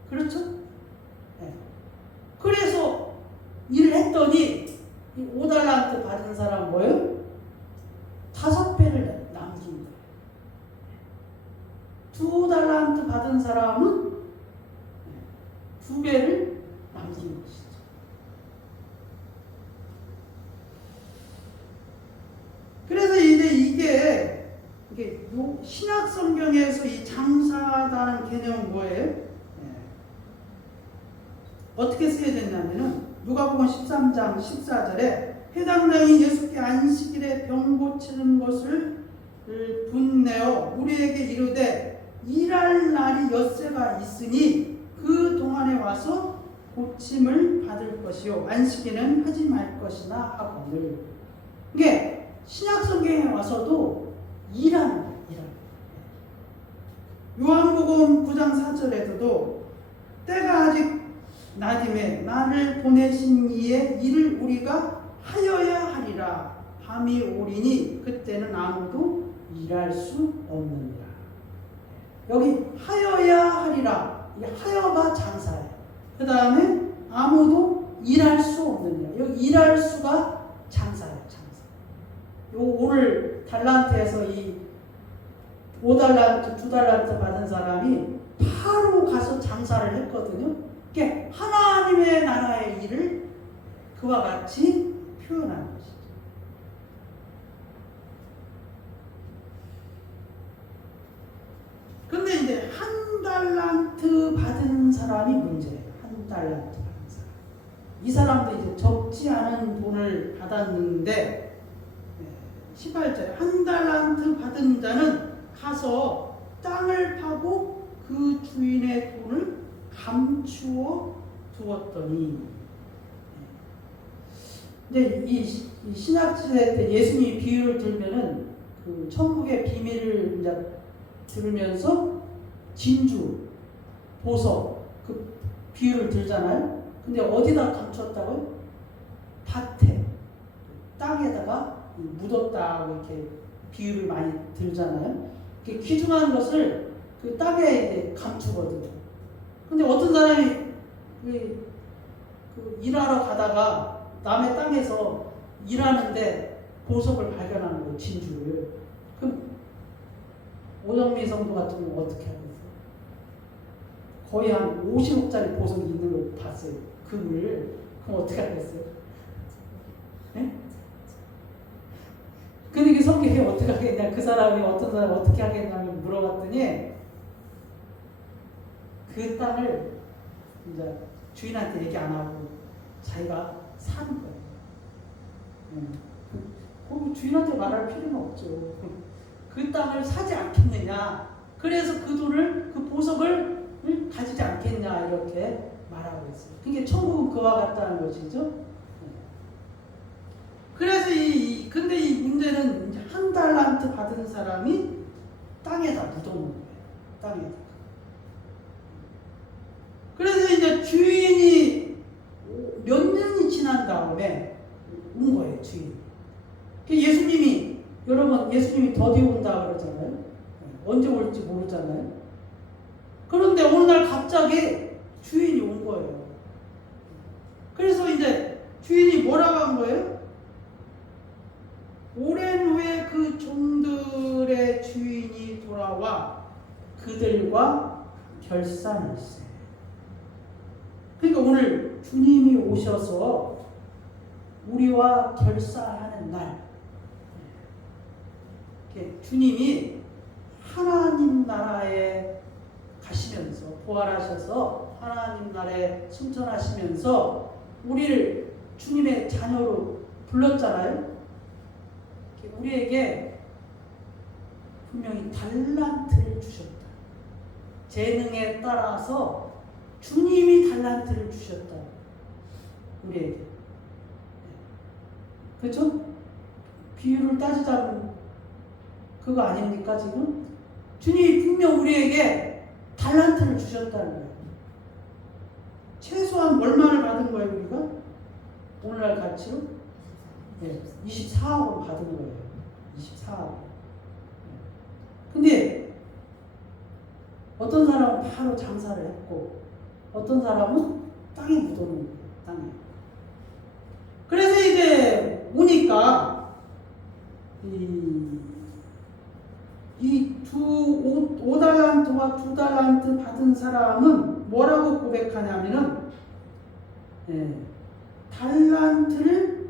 그렇죠? 네. 그래서 일을 했더니 이 5달란트 받은 사람 뭐예요? 5배를 남긴 거예요. 2배를 남긴 것이죠. 그래서 이제 이게 신약 성경에서 이 장사하다는 개념은 뭐예요? 어떻게 쓰여졌냐면은 누가복음 13장 14절에 해당 당인 예수께 안식일에 병 고치는 것을 분내어 우리에게 이르되 일할 날이 엿새가 있으니 그 동안에 와서 고침을 받을 것이요 안식일은 하지 말 것이나 하거늘. 이게 신약 성경에 와서도 일하는 거예요. 요한복음 9장 4절에도 때가 아직 나dim에 나를 보내신 이의 일을 우리가 하여야 하리라. 밤이 오리니 그때는 아무도 일할 수 없느니라. 여기 하여야 하리라. 이 하여가 장사예요. 그 다음에 아무도 일할 수 없느니라. 여기 일할 수가 장사예요. 장사. 요 오늘 달란트에서 이 5달란트, 2달란트 받은 사람이 바로 가서 장사를 했거든요. 이게 하나님의 나라의 일을 그와 같이 표현하는 것이죠. 근데 이제 1달란트 받은 사람이 문제예요. 1달란트 받은 사람. 이 사람도 이제 적지 않은 돈을 받았는데 18절 1달란트 받은 자는 가서 땅을 파고 그 주인의 돈을 감추어 두었더니. 근데 이 신학시대 때 예수님이 비유를 들면은 그 천국의 비밀을 이제 들으면서 진주, 보석 그 비유를 들잖아요. 근데 어디다 감췄다고요? 밭에, 땅에다가 묻었다고 이렇게 비유를 많이 들잖아요. 이렇게 귀중한 것을 그 땅에 이제 감추거든요. 근데 어떤 사람이 그 일하러 가다가 남의 땅에서 일하는데 보석을 발견하는 거예요. 진주를. 그럼 오정미 성도 같은 경우 어떻게 하겠어요? 거의 한 50억짜리 보석이 있는 걸 봤어요. 금을. 그럼 어떻게 하겠어요? 네? 근데 성경이 어떻게 하겠냐? 그 사람이 어떤 사람이 어떻게 하겠냐고 물어봤더니 그 땅을 이제 주인한테 얘기 안 하고 자기가 사는 거예요. 그럼 주인한테 말할 필요는 없죠. 그 땅을 사지 않겠느냐. 그래서 그 돈을, 그 보석을 가지지 않겠냐. 이렇게 말하고 있어요. 그게 천국은 그와 같다는 것이죠. 그래서 근데 이 문제는 이제 1달란트 받은 사람이 땅에다 묻어놓은 거예요. 땅에다. 그래서 이제 주인이 몇 년이 지난 다음에 온 거예요, 주인이. 예수님이, 여러분, 예수님이 더디 온다 그러잖아요. 언제 올지 모르잖아요. 그런데 어느 날 갑자기 주인이 온 거예요. 그래서 이제 주인이 뭐라고 한 거예요? 오랜 후에 그 종들의 주인이 돌아와 그들과 결산일세. 그러니까 오늘 주님이 오셔서 우리와 결산하는 날, 주님이 하나님 나라에 가시면서 부활하셔서 하나님 나라에 승천하시면서 우리를 주님의 자녀로 불렀잖아요. 우리에게 분명히 달란트를 주셨다. 재능에 따라서 주님이 달란트를 주셨다. 우리에게. 그렇죠? 비유를 따지자면 그거 아닙니까 지금? 주님이 분명 우리에게 달란트를 주셨다는 거예요. 최소한 얼마를 받은 거예요 우리가? 오늘날 가치로? 네, 24억을 받은 거예요. 24억. 근데 어떤 사람은 바로 장사를 했고 어떤 사람은 땅에 묻어놓은 거예요. 땅에. 그래서 이제 오니까 이 5달란트와 2달란트 받은 사람은 뭐라고 고백하냐면은 달란트를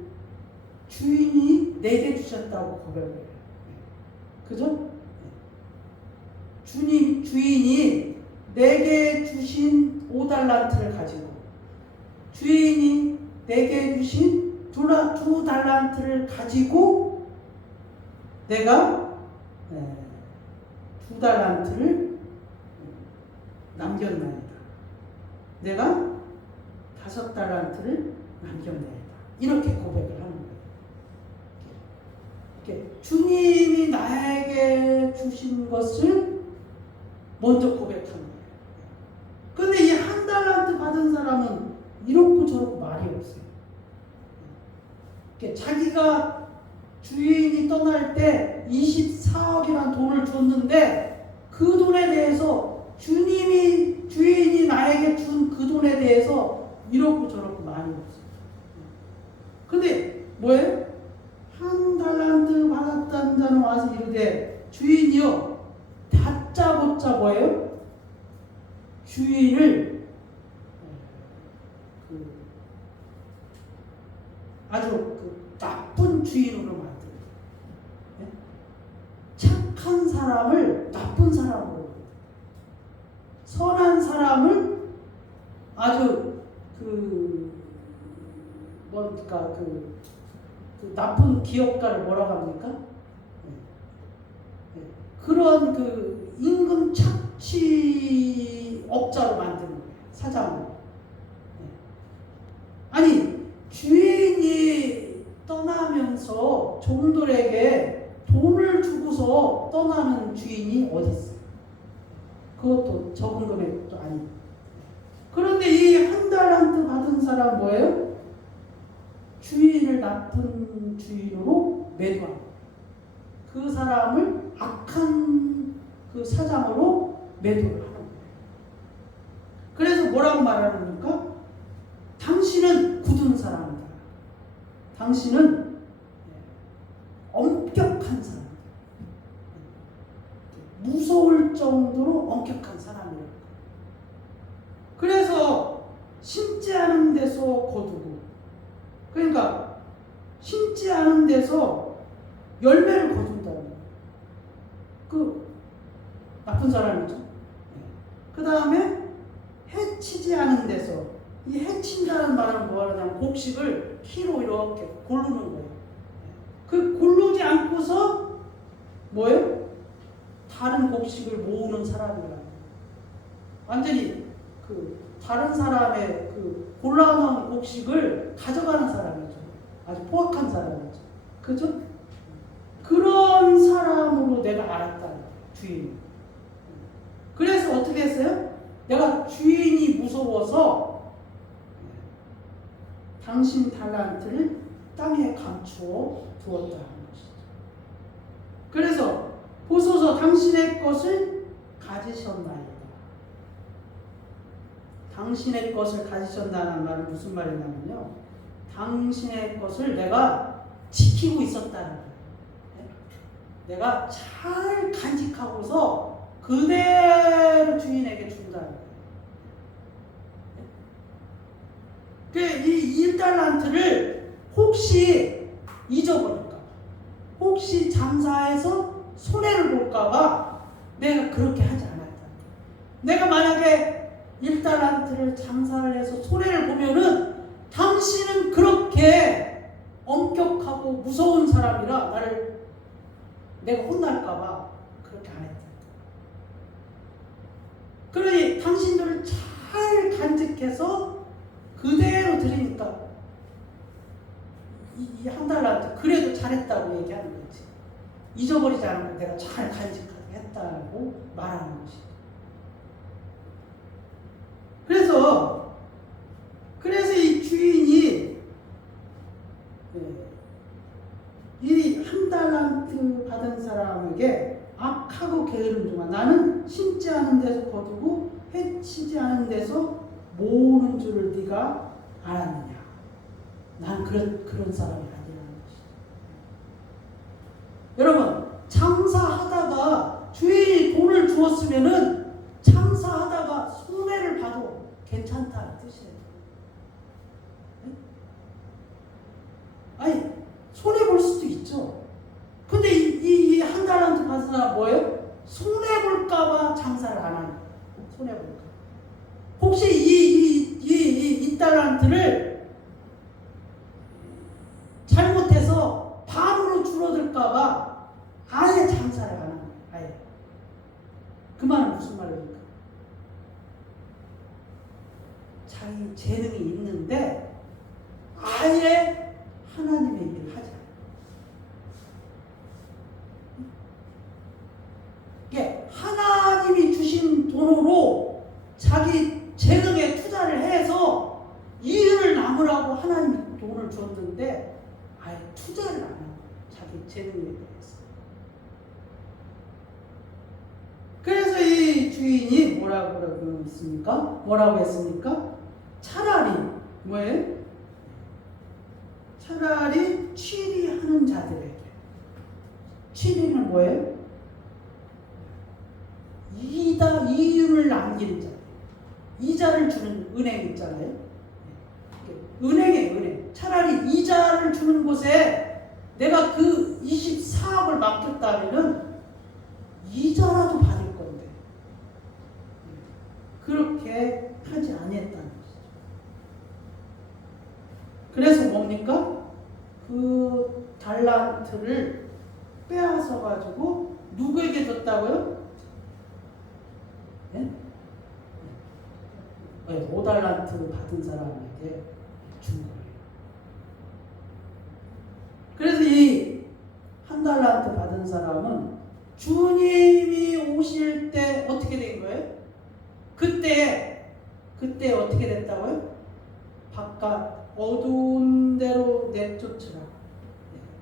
주인이 내게 주셨다고 고백을 해요. 그죠? 주인이 내게 주신 5달란트를 가지고 주인이 내게 주신 2달란트를 가지고 내가 2달란트를 남겼나이다. 내가 5달란트를 남겼나이다. 이렇게 고백을 하는 거예요. 이렇게 주님이 나에게 주신 것을 먼저 고백하는 거예요. 근데 이 1달란트 받은 사람은 이렇고 저렇고 말이 없어요. 자기가 주인이 떠날 때 24억이라는 돈을 줬는데 그 돈에 대해서 주인이 나에게 준 그 돈에 대해서 이렇고 저렇고 말이 없어요. 근데 뭐예요? 1달란트 받았다는 자는 와서 이르되 주인이여 다짜고짜 뭐예요? 주인을 아주 나쁜 주인으로 만들어요. 착한 사람을 나쁜 사람으로, 선한 사람을 아주 뭐랄까 나쁜 기업가를 뭐라고 합니까? 그런 임금 착취 업자로 만드는 거예요. 사장으로. 아니 주인이 떠나면서 종들에게 돈을 주고서 떠나는 주인이 어디 있어요? 그것도 적은 금액도 아니고. 그런데 이 1달란트 받은 사람 뭐예요? 주인을 나쁜 주인으로 매도하고 그 사람을 악한 사장으로 매도를 하는 거예요. 그래서 뭐라고 말하는가? 당신은 굳은 사람이다. 당신은 엄격한 사람이다. 무서울 정도로 엄격한 사람이라고. 그래서 심지 않은 데서 거두고, 그러니까 심지 않은 데서 열매를 거둔다는 거예요. 나쁜 사람이죠. 그 다음에 해치지 않은 데서, 이 해친다는 말은 뭐하냐면 곡식을 키로 이렇게 고르는 거예요. 고르지 않고서 뭐예요? 다른 곡식을 모으는 사람이라는 거예요. 완전히 다른 사람의 골라놓은 곡식을 가져가는 사람이죠. 아주 포악한 사람이죠. 그죠? 그런 사람으로 내가 알았다는 거예요. 주인. 그래서 어떻게 했어요? 내가 주인이 무서워서 당신 달란트를 땅에 감추어 두었다 하는 것이죠. 그래서 보소서 당신의 것을 가지셨나이다. 당신의 것을 가지셨다는 말은 무슨 말이냐면요, 당신의 것을 내가 지키고 있었다는 거예요. 내가 잘 간직하고서 그대로 주인에게 준다는 거예요. 이 1달란트를 혹시 잊어버릴까, 혹시 장사해서 손해를 볼까봐 내가 그렇게 하지 않았다. 내가 만약에 1달란트를 장사를 해서 손해를 보면은 당신은 그렇게 엄격하고 무서운 사람이라 내가 혼날까봐 그렇게 안 했다. 그러니 당신들을 잘 간직해서 그대로 드리니까 이 1달란트 그래도 잘했다고 얘기하는 거지. 잊어버리지 않고 내가 잘 간직하게 했다고 말하는 것이. 그래서 이 주인이 이 1달란트 받은 사람에게 악하고 게으른 동안 나는 심지 않은 데서 거두고 해치지 않은 데서 모으는 줄을 네가 알았느냐. 난 그런 사람이 아니라는 것이죠. 여러분, 장사하다가 주인이 돈을 주었으면은 장사하다가 손해를 봐도 괜찮다는 뜻이에요. 아니, 손해볼 수도 있죠. 근데 이 한 달란트 받은 사람 뭐예요? 손해볼까봐 장사를 안 하는 거예요. 손해볼까. 혹시 이 달란트를 잘못해서 반으로 줄어들까봐 아예 장사를 안 하는 거예요. 아예. 그 말은 무슨 말입니까? 자기 재능이 있는데 아예 하나님의 일을 하지 않아요. 이게 하나님이 주신 돈으로 자기 재능에 투자를 해서 일을 남으라고 하나님이 돈을 줬는데 아예 투자를 안 하고 자기 재능에 대해서. 그래서 이 주인이 뭐라고 했습니까? 뭐라고 했습니까? 차라리 뭐예요? 차라리 취리하는 자들에게. 취리는 뭐예요? 이윤을 남기는 자. 이자를 주는 은행 있잖아요. 은행이에요, 은행. 차라리 이자를 주는 곳에 내가 그 24억을 맡겼다면 이자라도 받을 건데 그렇게 하지 아니했다는 것이죠. 그래서 뭡니까? 그 달란트를 빼앗아 가지고 누구에게 줬다고요? 네? 5달란트 받은 사람에게 준 거예요. 그래서 이 한 달란트 받은 사람은 주님이 오실 때 어떻게 된 거예요? 그때 어떻게 됐다고요? 바깥 어두운 데로 내쫓으라.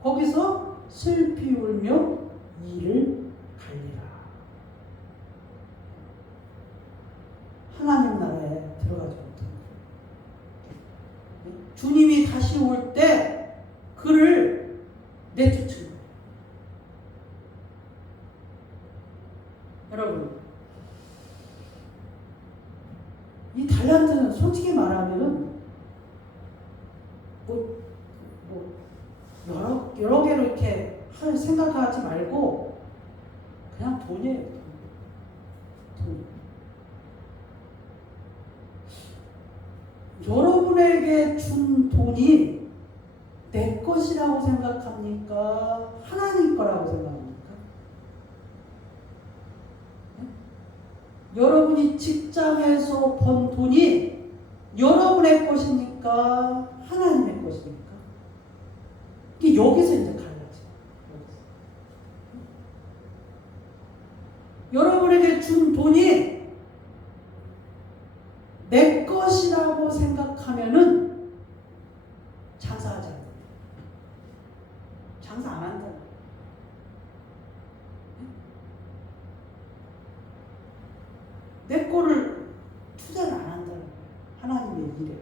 거기서 슬피 울며 이를 갈리라. 하나님 나라에 들어가지 못한 거예요. 주님이 다시 올 때 그를 내쫓은 거예요. 여러분, 이 달란트는 솔직히 말하면은 여러 개로 이렇게 생각하지 말고 그냥 돈이에요. 돈. 여러분에게 준 돈이 내 것이라고 생각합니까? 하나님 거라고 생각합니까? 네? 여러분이 직장에서 번 돈이 여러분의 것입니까? 하나님의 것입니까? 이게 여기서 이제 갈라져요. 여러분에게 준 돈이 내 것이라고 생각하면은 장사하지 않아요. 장사 안 한다. 내 거를 투자를 안 한다는 거예요. 하나님의 일에.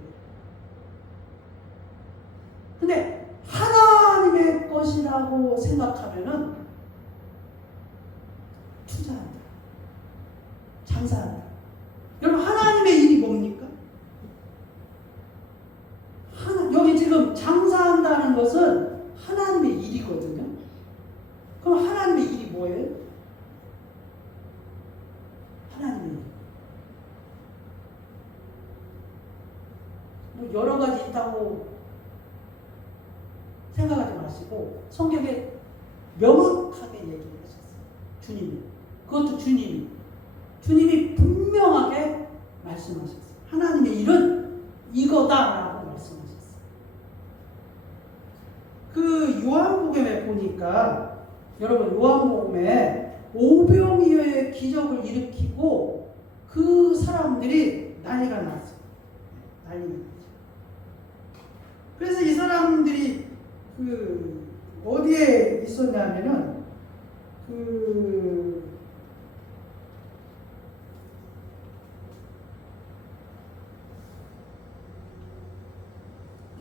근데 하나님의 것이라고 생각하면은 투자한다. 장사한다. 여러분, 하나님의 일이 뭡니까? 여기 지금 장사한다는 것은 하나님의 일이거든요. 그럼 하나님의 일이 뭐예요? 하나님의 일. 뭐 여러 가지 있다고 생각하지 마시고 성경에 명확하게 얘기하셨어요. 주님이. 그것도 주님이 분명하게 말씀하셨어요. 하나님의 일은 이거다라고 말씀하셨어요. 그 요한복음에 보니까 여러분, 요한복음에 오병이어의 기적을 일으키고 그 사람들이 난리가 났어요. 난리가 났어요. 그래서 이 사람들이 그 어디에 있었냐면은 그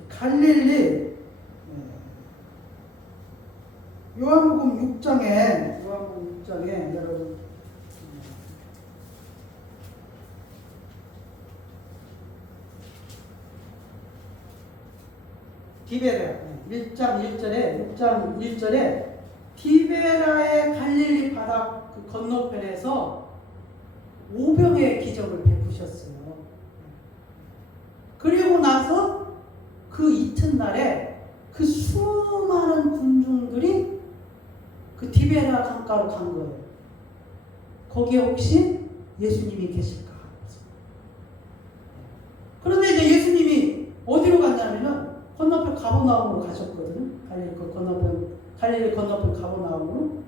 갈릴리 요한복음 6장에 여러분 디베라 1장 1절에 6장 1절에 디베라의 갈릴리 바다 그 건너편에서 오병의 기적을 베푸셨어요. 그리고 나서 그 이튿날에 그 수많은 군중들이 그 디베라 강가로 간 거예요. 거기에 혹시 예수님이 계실까? 그런데 이제 예수님이 어디로 갔냐면은 건너편 가버나움으로 가셨거든요. 갈릴리 건너편 가버나움으로.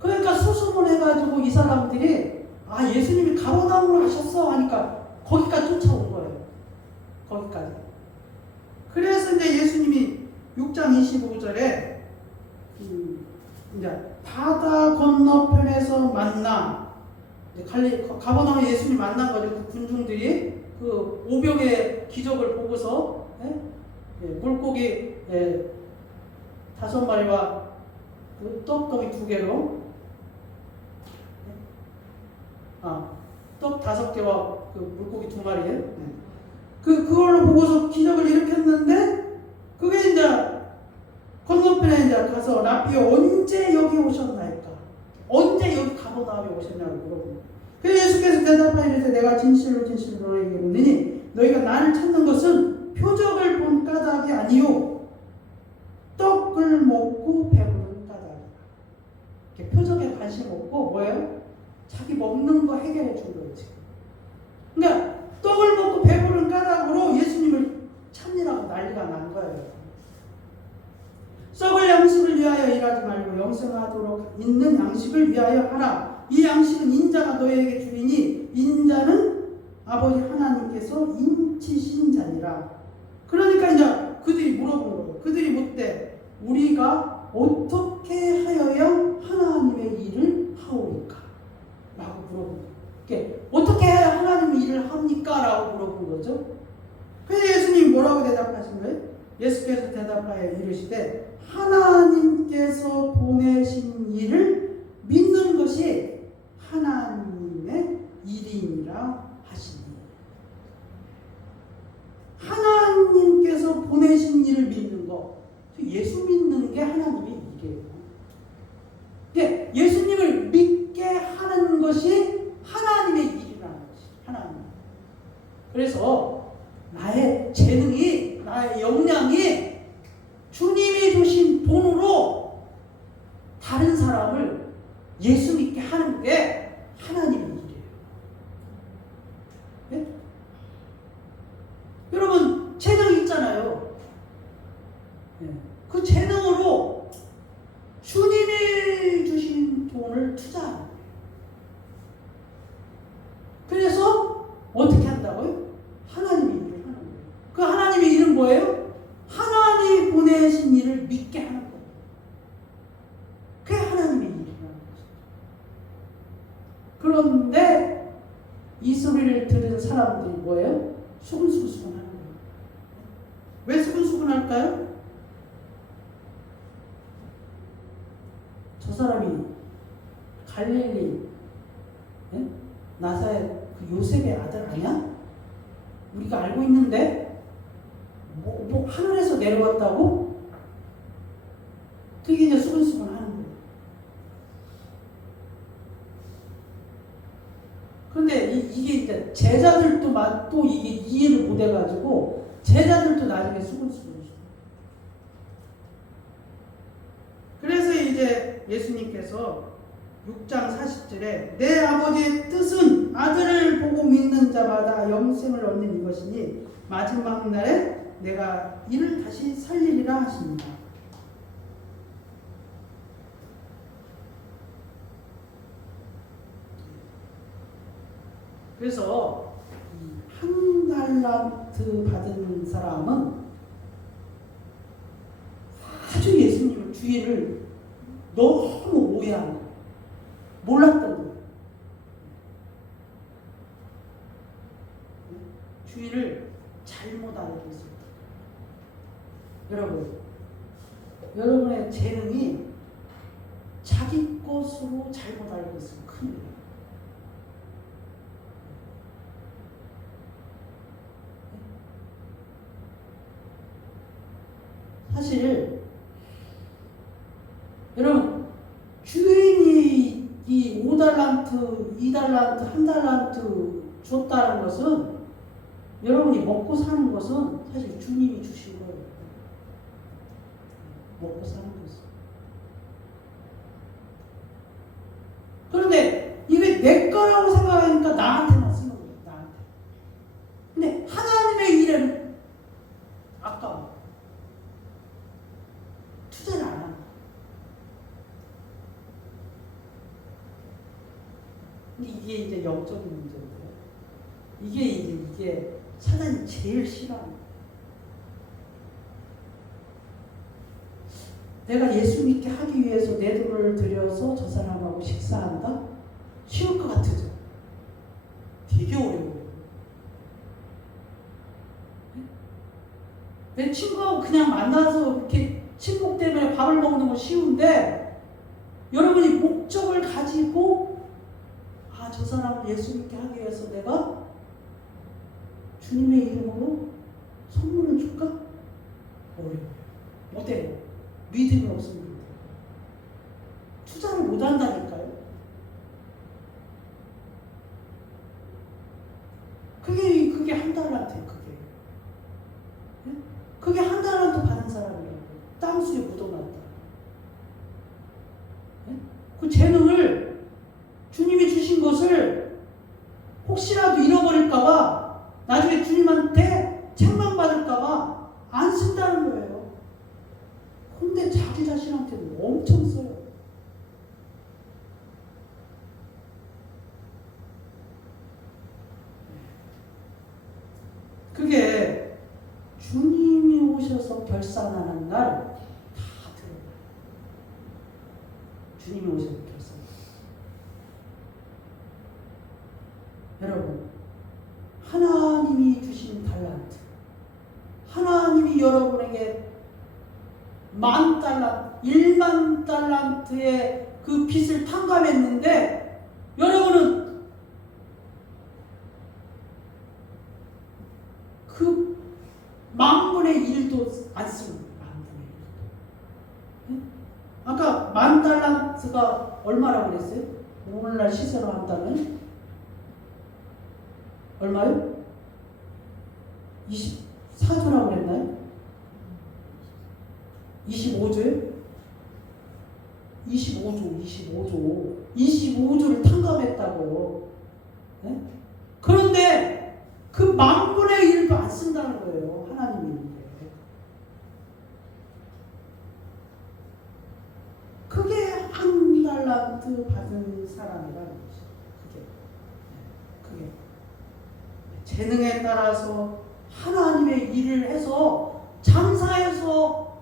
그러니까 수소문해가지고 이 사람들이 아 예수님이 가버나움으로 가셨어 하니까 거기까지 쫓아온 거예요. 거기까지. 그래서 이제 예수님이 6장 25절에 이제 바다 건너편에서 만나 가버나움에 예수님 만난 거죠. 그 군중들이 그 오병의 기적을 보고서 물고기 5마리와 그 떡덩이 2개로 떡 5개와 그 물고기 2마리에 그걸로 보고서 기적을 일으켰는데 그게 이제 건너편에 이제 가서 라피오 언제 여기 오셨나이까? 언제 여기 가버나움에 오셨냐고 물어보고 그래서 예수께서 대답하시되 내가 진실로 진실로 너희에게 묻느니 너희가 나를 찾는 것은 표적을 본 까닭이 아니요 떡을 먹고 배부른 까닭이다. 이렇게 표적에 관심 없고 뭐예요? 자기 먹는 거 해결해 준 거예요 지금. 그러니까 떡을 먹고 배부른 까닭으로 예수님을 찾느라고 난리가 난 거예요. 썩을 양식을 위하여 일하지 말고 영생하도록 있는 양식을 위하여 하라. 이 양식은 인자가 너희에게 주리니 인자는 아버지 하나님께서 인치신 자니라. 그러니까 이제 그들이 물어본 거예요. 그들이 묻되 우리가 어떻게 하여야 하나님의 일을 하오리까? 라고 물어본 거예요. 어떻게 해야 하나님의 일을 합니까? 라고 물어본 거죠. 그래서 예수님이 뭐라고 대답하신 거예요? 예수께서 대답하여 이르시되 하나님께서 보내신 일을 믿는 것이 하나님의 일이니라 하시니. 하나님께서 보내신 일을 믿는 거, 예수 믿는 게 하나님의 일이에요. 예수님을 믿게 하는 것이 하나님의 일이라는 것이 하나님. 그래서 나의 재능이, 나의 역량이 주님이 주신 돈으로 다른 사람을 예수 믿게 하는 게 하나님의 일이에요. 네? 여러분 재능 있잖아요. 네. 그 재능으로 주님이 주신 돈을 투자하는 거예요. 그래서 어떻게 한다고요? 하나님의 일을 하는 거예요. 그 하나님의 일은 뭐예요? 하나님이 보내신 일을 믿게 하는 거예요. 그게 하나님의 일이라는 거죠. 그런데 이 소리를 들은 사람들이 뭐예요? 수근수근하는 거예요. 왜 수근수근할까요? 저 사람이 갈릴리 나사렛 그 요셉의 아들 아니야? 우리가 알고 있는데 뭐 하늘에서 내려왔다고? 그게 이제 수근수근 하는 거예요. 그런데 이게 이제 제자들도 또 이게 이해를 못 해가지고 제자들도 나중에 수근수근. 그래서 이제 예수님께서 6장 40절에 내 아버지의 뜻은 아들을 보고 믿는 자마다 영생을 얻는 이것이니 마지막 날에 내가 이를 다시 살리리라 하십니다. 그래서 한 달란트 받은 사람은 아주 예수님의 주의를 너무 오해한 거예요. 몰랐던 거예요. 주의를 잘못 알고 있습니다. 여러분의 재능이 자기 것으로 잘못 알고 있으면 큰일이에요. 사실 여러분 주인이 이 5달란트, 2달란트, 1달란트 줬다는 것은 여러분이 먹고 사는 것은 사실 주님이 주신 거예요. 먹고 사는 것은. 그런데 이게 내 거라고 생각하니까 나한테만 쓰는 거예요. 나한테. 근데 하나님의 일은 아까워. 투자를 안 하는 거예요. 근데 이게 이제 영적인 문제인데요. 이게 사단이 제일 싫어하는 거예요. 내가 예수 믿게 하기 위해서 내 돈을 들여서 저 사람하고 식사한다? 쉬울 것 같으죠? 되게 어려워요. 내 친구하고 그냥 만나서 이렇게 친목 때문에 밥을 먹는 건 쉬운데 여러분이 목적을 가지고 저 사람을 예수 믿게 하기 위해서 내가 주님의 이름으로 선물을 줄까? 어려워요. 못해요. 믿음이 없습니다. 투자를 못 한다니까요. 그게 한 달란트예요. 그게 한 달란트 받은 사람이라고. 땅속에 묻어놨다. 그 재능을 주님이 주신 것을 혹시라도 잃어버릴까봐 나중에 주님한테 책망받을까봐 안 쓴다는 거예요. 근데 자기 자신한테는 엄청 써요. 그게 주님이 오셔서 결산하는 날 다 들어가요. 주님이 오셔서 결산. 여러분, 하나님이 주신 달란트, 하나님이 여러분에게 10,000달란트, 10,000달란트의 그 빚을 탕감했는데 여러분은 그 10,000분의 1도 안 씁니다. 10,000분의 1도. 아까 10,000달란트가 얼마라고 그랬어요? 오늘날 시세로 한다면 얼마요? 24조라고 그랬나요? 25조요? 25조를 탕감했다고. 네? 그런데 그 10,000분의 1도 안 쓴다는 거예요. 하나님이. 그게 한 달란트 받은 사람이라는 것이죠. 그게. 재능에 따라서 하나님의 일을 해서 장사해서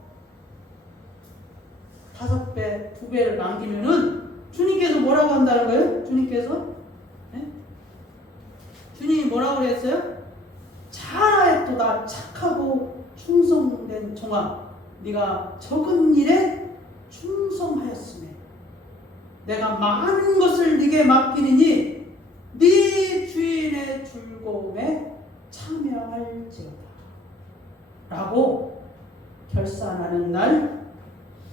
5배, 2배를 남기면은 주님께서 뭐라고 한다는 거예요? 주님께서? 네? 주님이 뭐라고 그랬어요? 잘하였도다 착하고 충성된 종아, 네가 적은 일에 충성하였으며 내가 많은 것을 네게 맡기리니 네 주인의 즐거움에 참여할지어다 라고 결산하는 날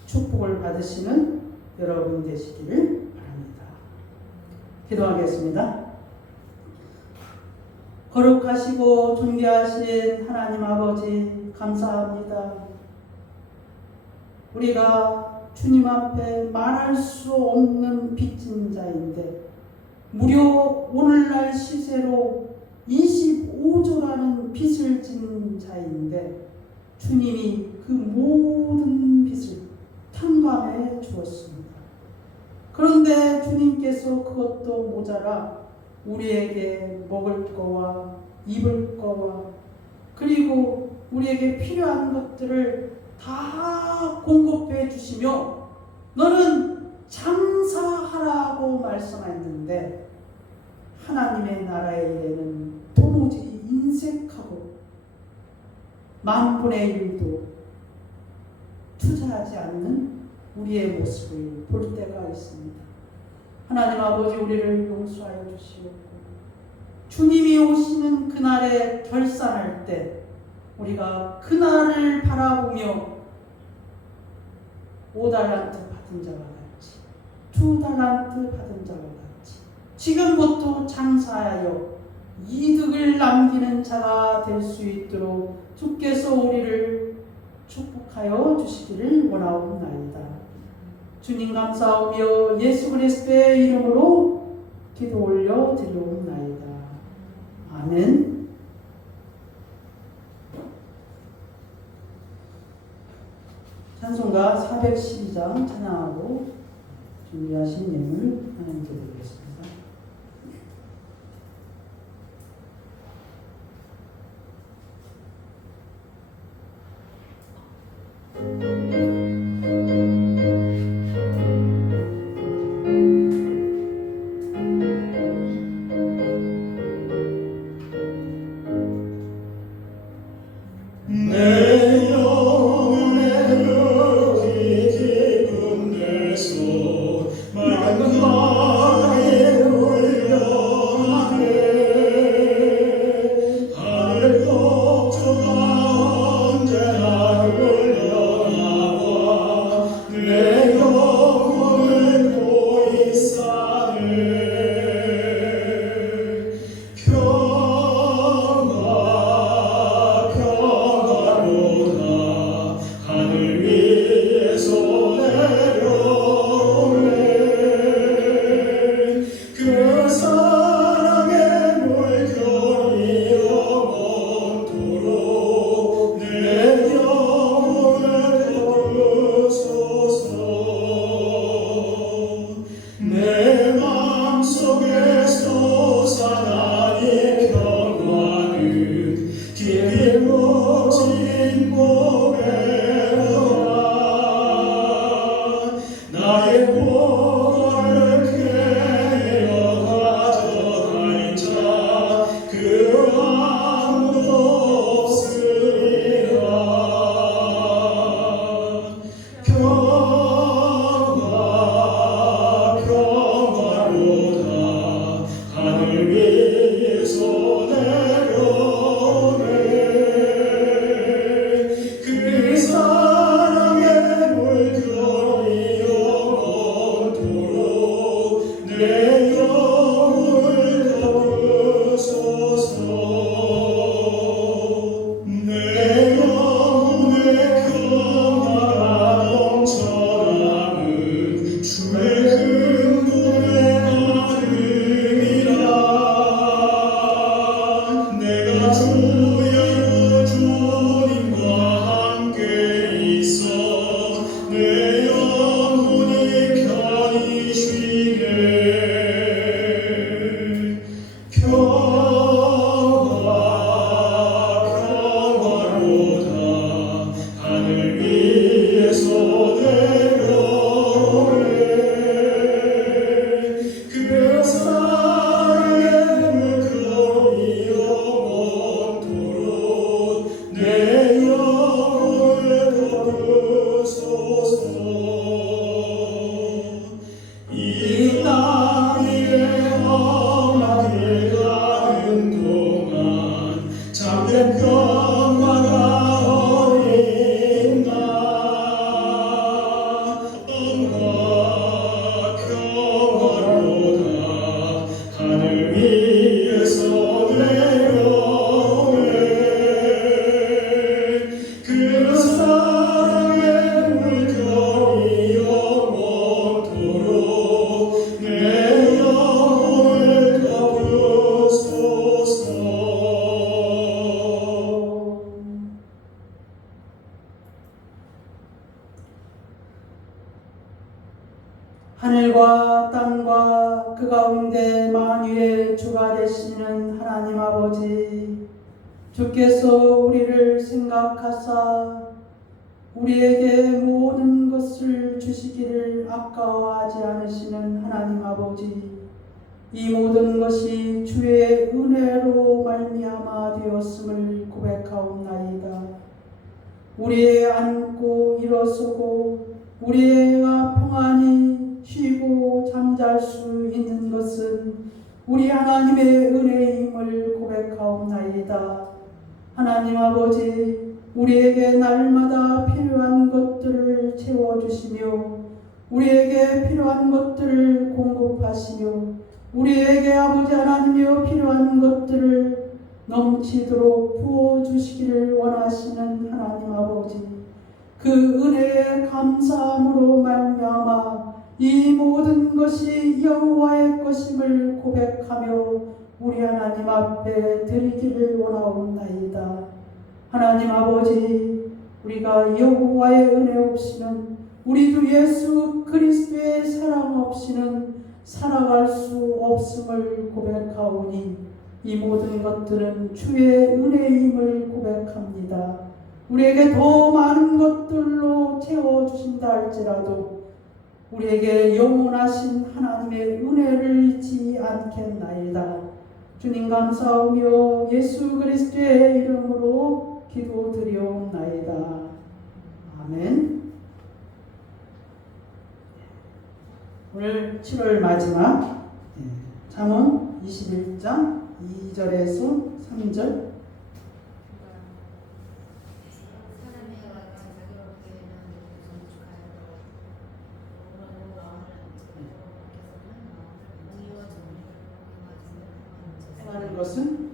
축복을 받으시는 여러분 되시기를 바랍니다. 기도하겠습니다. 거룩하시고 존귀하신 하나님 아버지 감사합니다. 우리가 주님 앞에 말할 수 없는 빚진 자인데 무려 오늘날 시세로 25조라는 빚을 진 자인데 주님이 그 모든 빚을 탕감해 주었습니다. 그런데 주님께서 그것도 모자라 우리에게 먹을 거와 입을 거와 그리고 우리에게 필요한 것들을 다 공급해 주시며 너는 장사하라고 말씀했는데 하나님의 나라의 일에는 도무지 인색하고 10,000분의 1도 투자하지 않는 우리의 모습을 볼 때가 있습니다. 하나님 아버지 우리를 용서하여 주시옵고 주님이 오시는 그날에 결산할 때 우리가 그날을 바라보며 5달란트 받은 자와 같이 2달란트 받은 자와 같이 지금부터 장사하여 이득을 남기는 자가 될 수 있도록 주께서 우리를 축복하여 주시기를 원하옵나이다. 주님 감사하며 예수 그리스도의 이름으로 기도 올려 드리옵나이다. 아멘. 찬송가 412장 찬양하고 준비하신 예물 하나님께 드리겠습니다. 내 영혼의 흙이 깊은 데서 맑은 바다에 올려나네 하늘 폭주가 언제나 올려나와 내 영혼을 고이 싸네 하늘 위에서 내려오네 그 사랑의 물결이 영원토록 내 영혼을 덮으소서 내 맘속에 솟아나는 평화는 깊이 묻힌 나의 보혈을 캐어 가져갈 자 그 아무도 없으리라 평화로다 하늘 위에서 내려오네 그 사랑의 물결이 영원토록 내 영혼을 덮으소서 내 영혼의 평화가 넘쳐나는 주의 흥분의 가름이라 내가 주의 주님과 함께 있어 내 영혼이 편히 쉬네 평화로다 하늘 위에서 내려오네 그 사랑의 물결이 영원토록 내 영혼을 덮으소서 이 땅 위에 험하게 가는 동안 참된 평화가 어딨나 평화로다 하늘 위에서 내려오네 그 사랑의 물결이 영원토록 내 영혼을 덮으소서 하늘과 땅과 그 가운데 만유의 주가 되시는 하나님 아버지, 주께서 우리를 생각하사 우리에게 모든 것을 주시기를 아까워하지 않으시는 하나님 아버지, 이 모든 것이 주의 은혜로 말미암아 되었음을 고백하옵나이다. 우리의 앉고 일어서고 우리가 평안히 쉬고 잠잘 수 있는 것은 우리 하나님의 은혜임을 고백하옵나이다. 하나님 아버지, 우리에게 날마다 필요한 것들을 채워주시며 우리에게 필요한 것들을 공급하시며 우리에게 아버지 하나님이여 필요한 것들을 넘치도록 부어주시기를 원하시는 하나님 아버지, 그 은혜에 감사함으로 말미암아 이 모든 것이 여호와의 것임을 고백하며 우리 하나님 앞에 드리기를 원하옵나이다. 하나님 아버지, 우리가 여호와의 은혜 없이는, 우리 주 예수 그리스도의 사랑 없이는 살아갈 수 없음을 고백하오니 이 모든 것들은 주의 은혜임을 고백합니다. 우리에게 더 많은 것들로 채워주신다 할지라도 우리에게 영원하신 하나님의 은혜를 잊지 않겠나이다. 주님 감사하며 예수 그리스도의 이름으로 기도드리옵나이다. 아멘. 오늘 7월 마지막 잠언 21장 2절에서 3절. 행하는 것은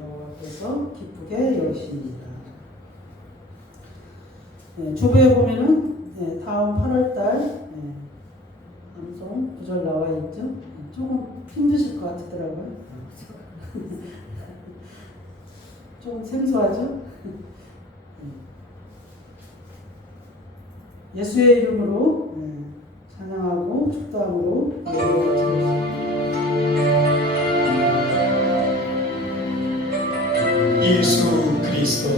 여호와께서 기쁘게 여기십니다. 주부에 보면은 다음 8월달 방송 구절 나와 있죠. 조금 힘드실 것 같더라고요. 조금 생소하죠. 예수의 이름으로 찬양하고 축도함으로 예수 그리스도,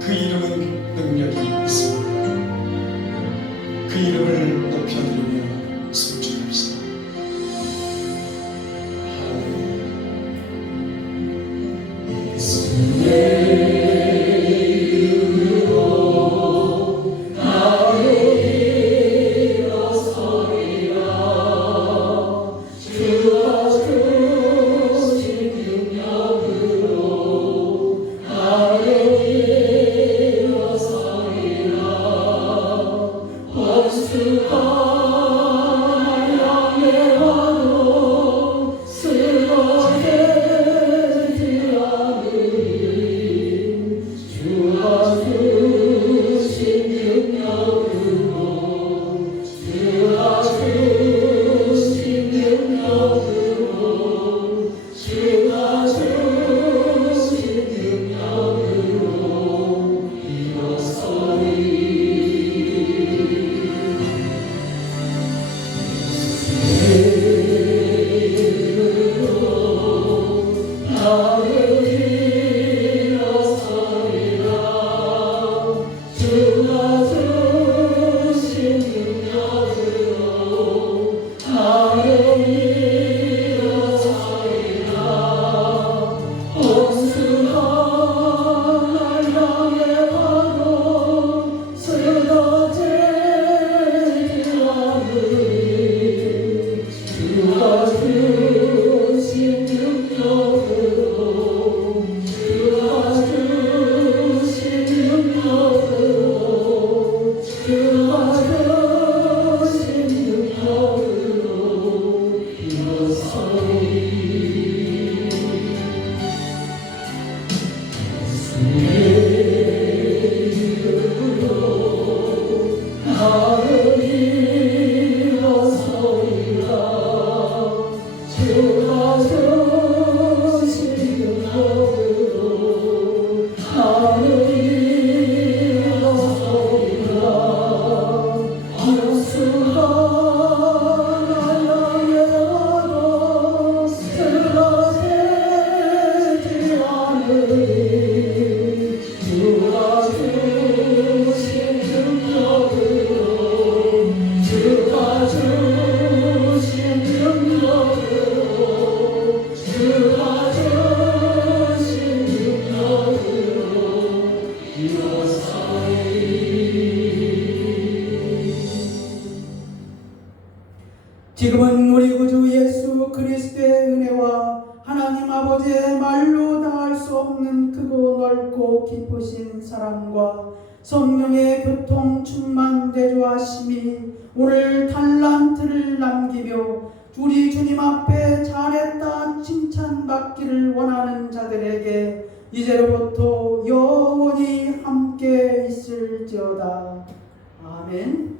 그 이름은 능력이 있습니다. 그 이름을 높여드리며颂축합시다. 예수의 주신 능력으로 나를 아버지의 말로 다할 수 없는 크고 넓고 깊으신 사랑과 성령의 교통 충만 대조하심이 오늘 달란트를 남기며 우리 주님 앞에 잘했다 칭찬받기를 원하는 자들에게 이제로부터 영원히 함께 있을지어다. 아멘.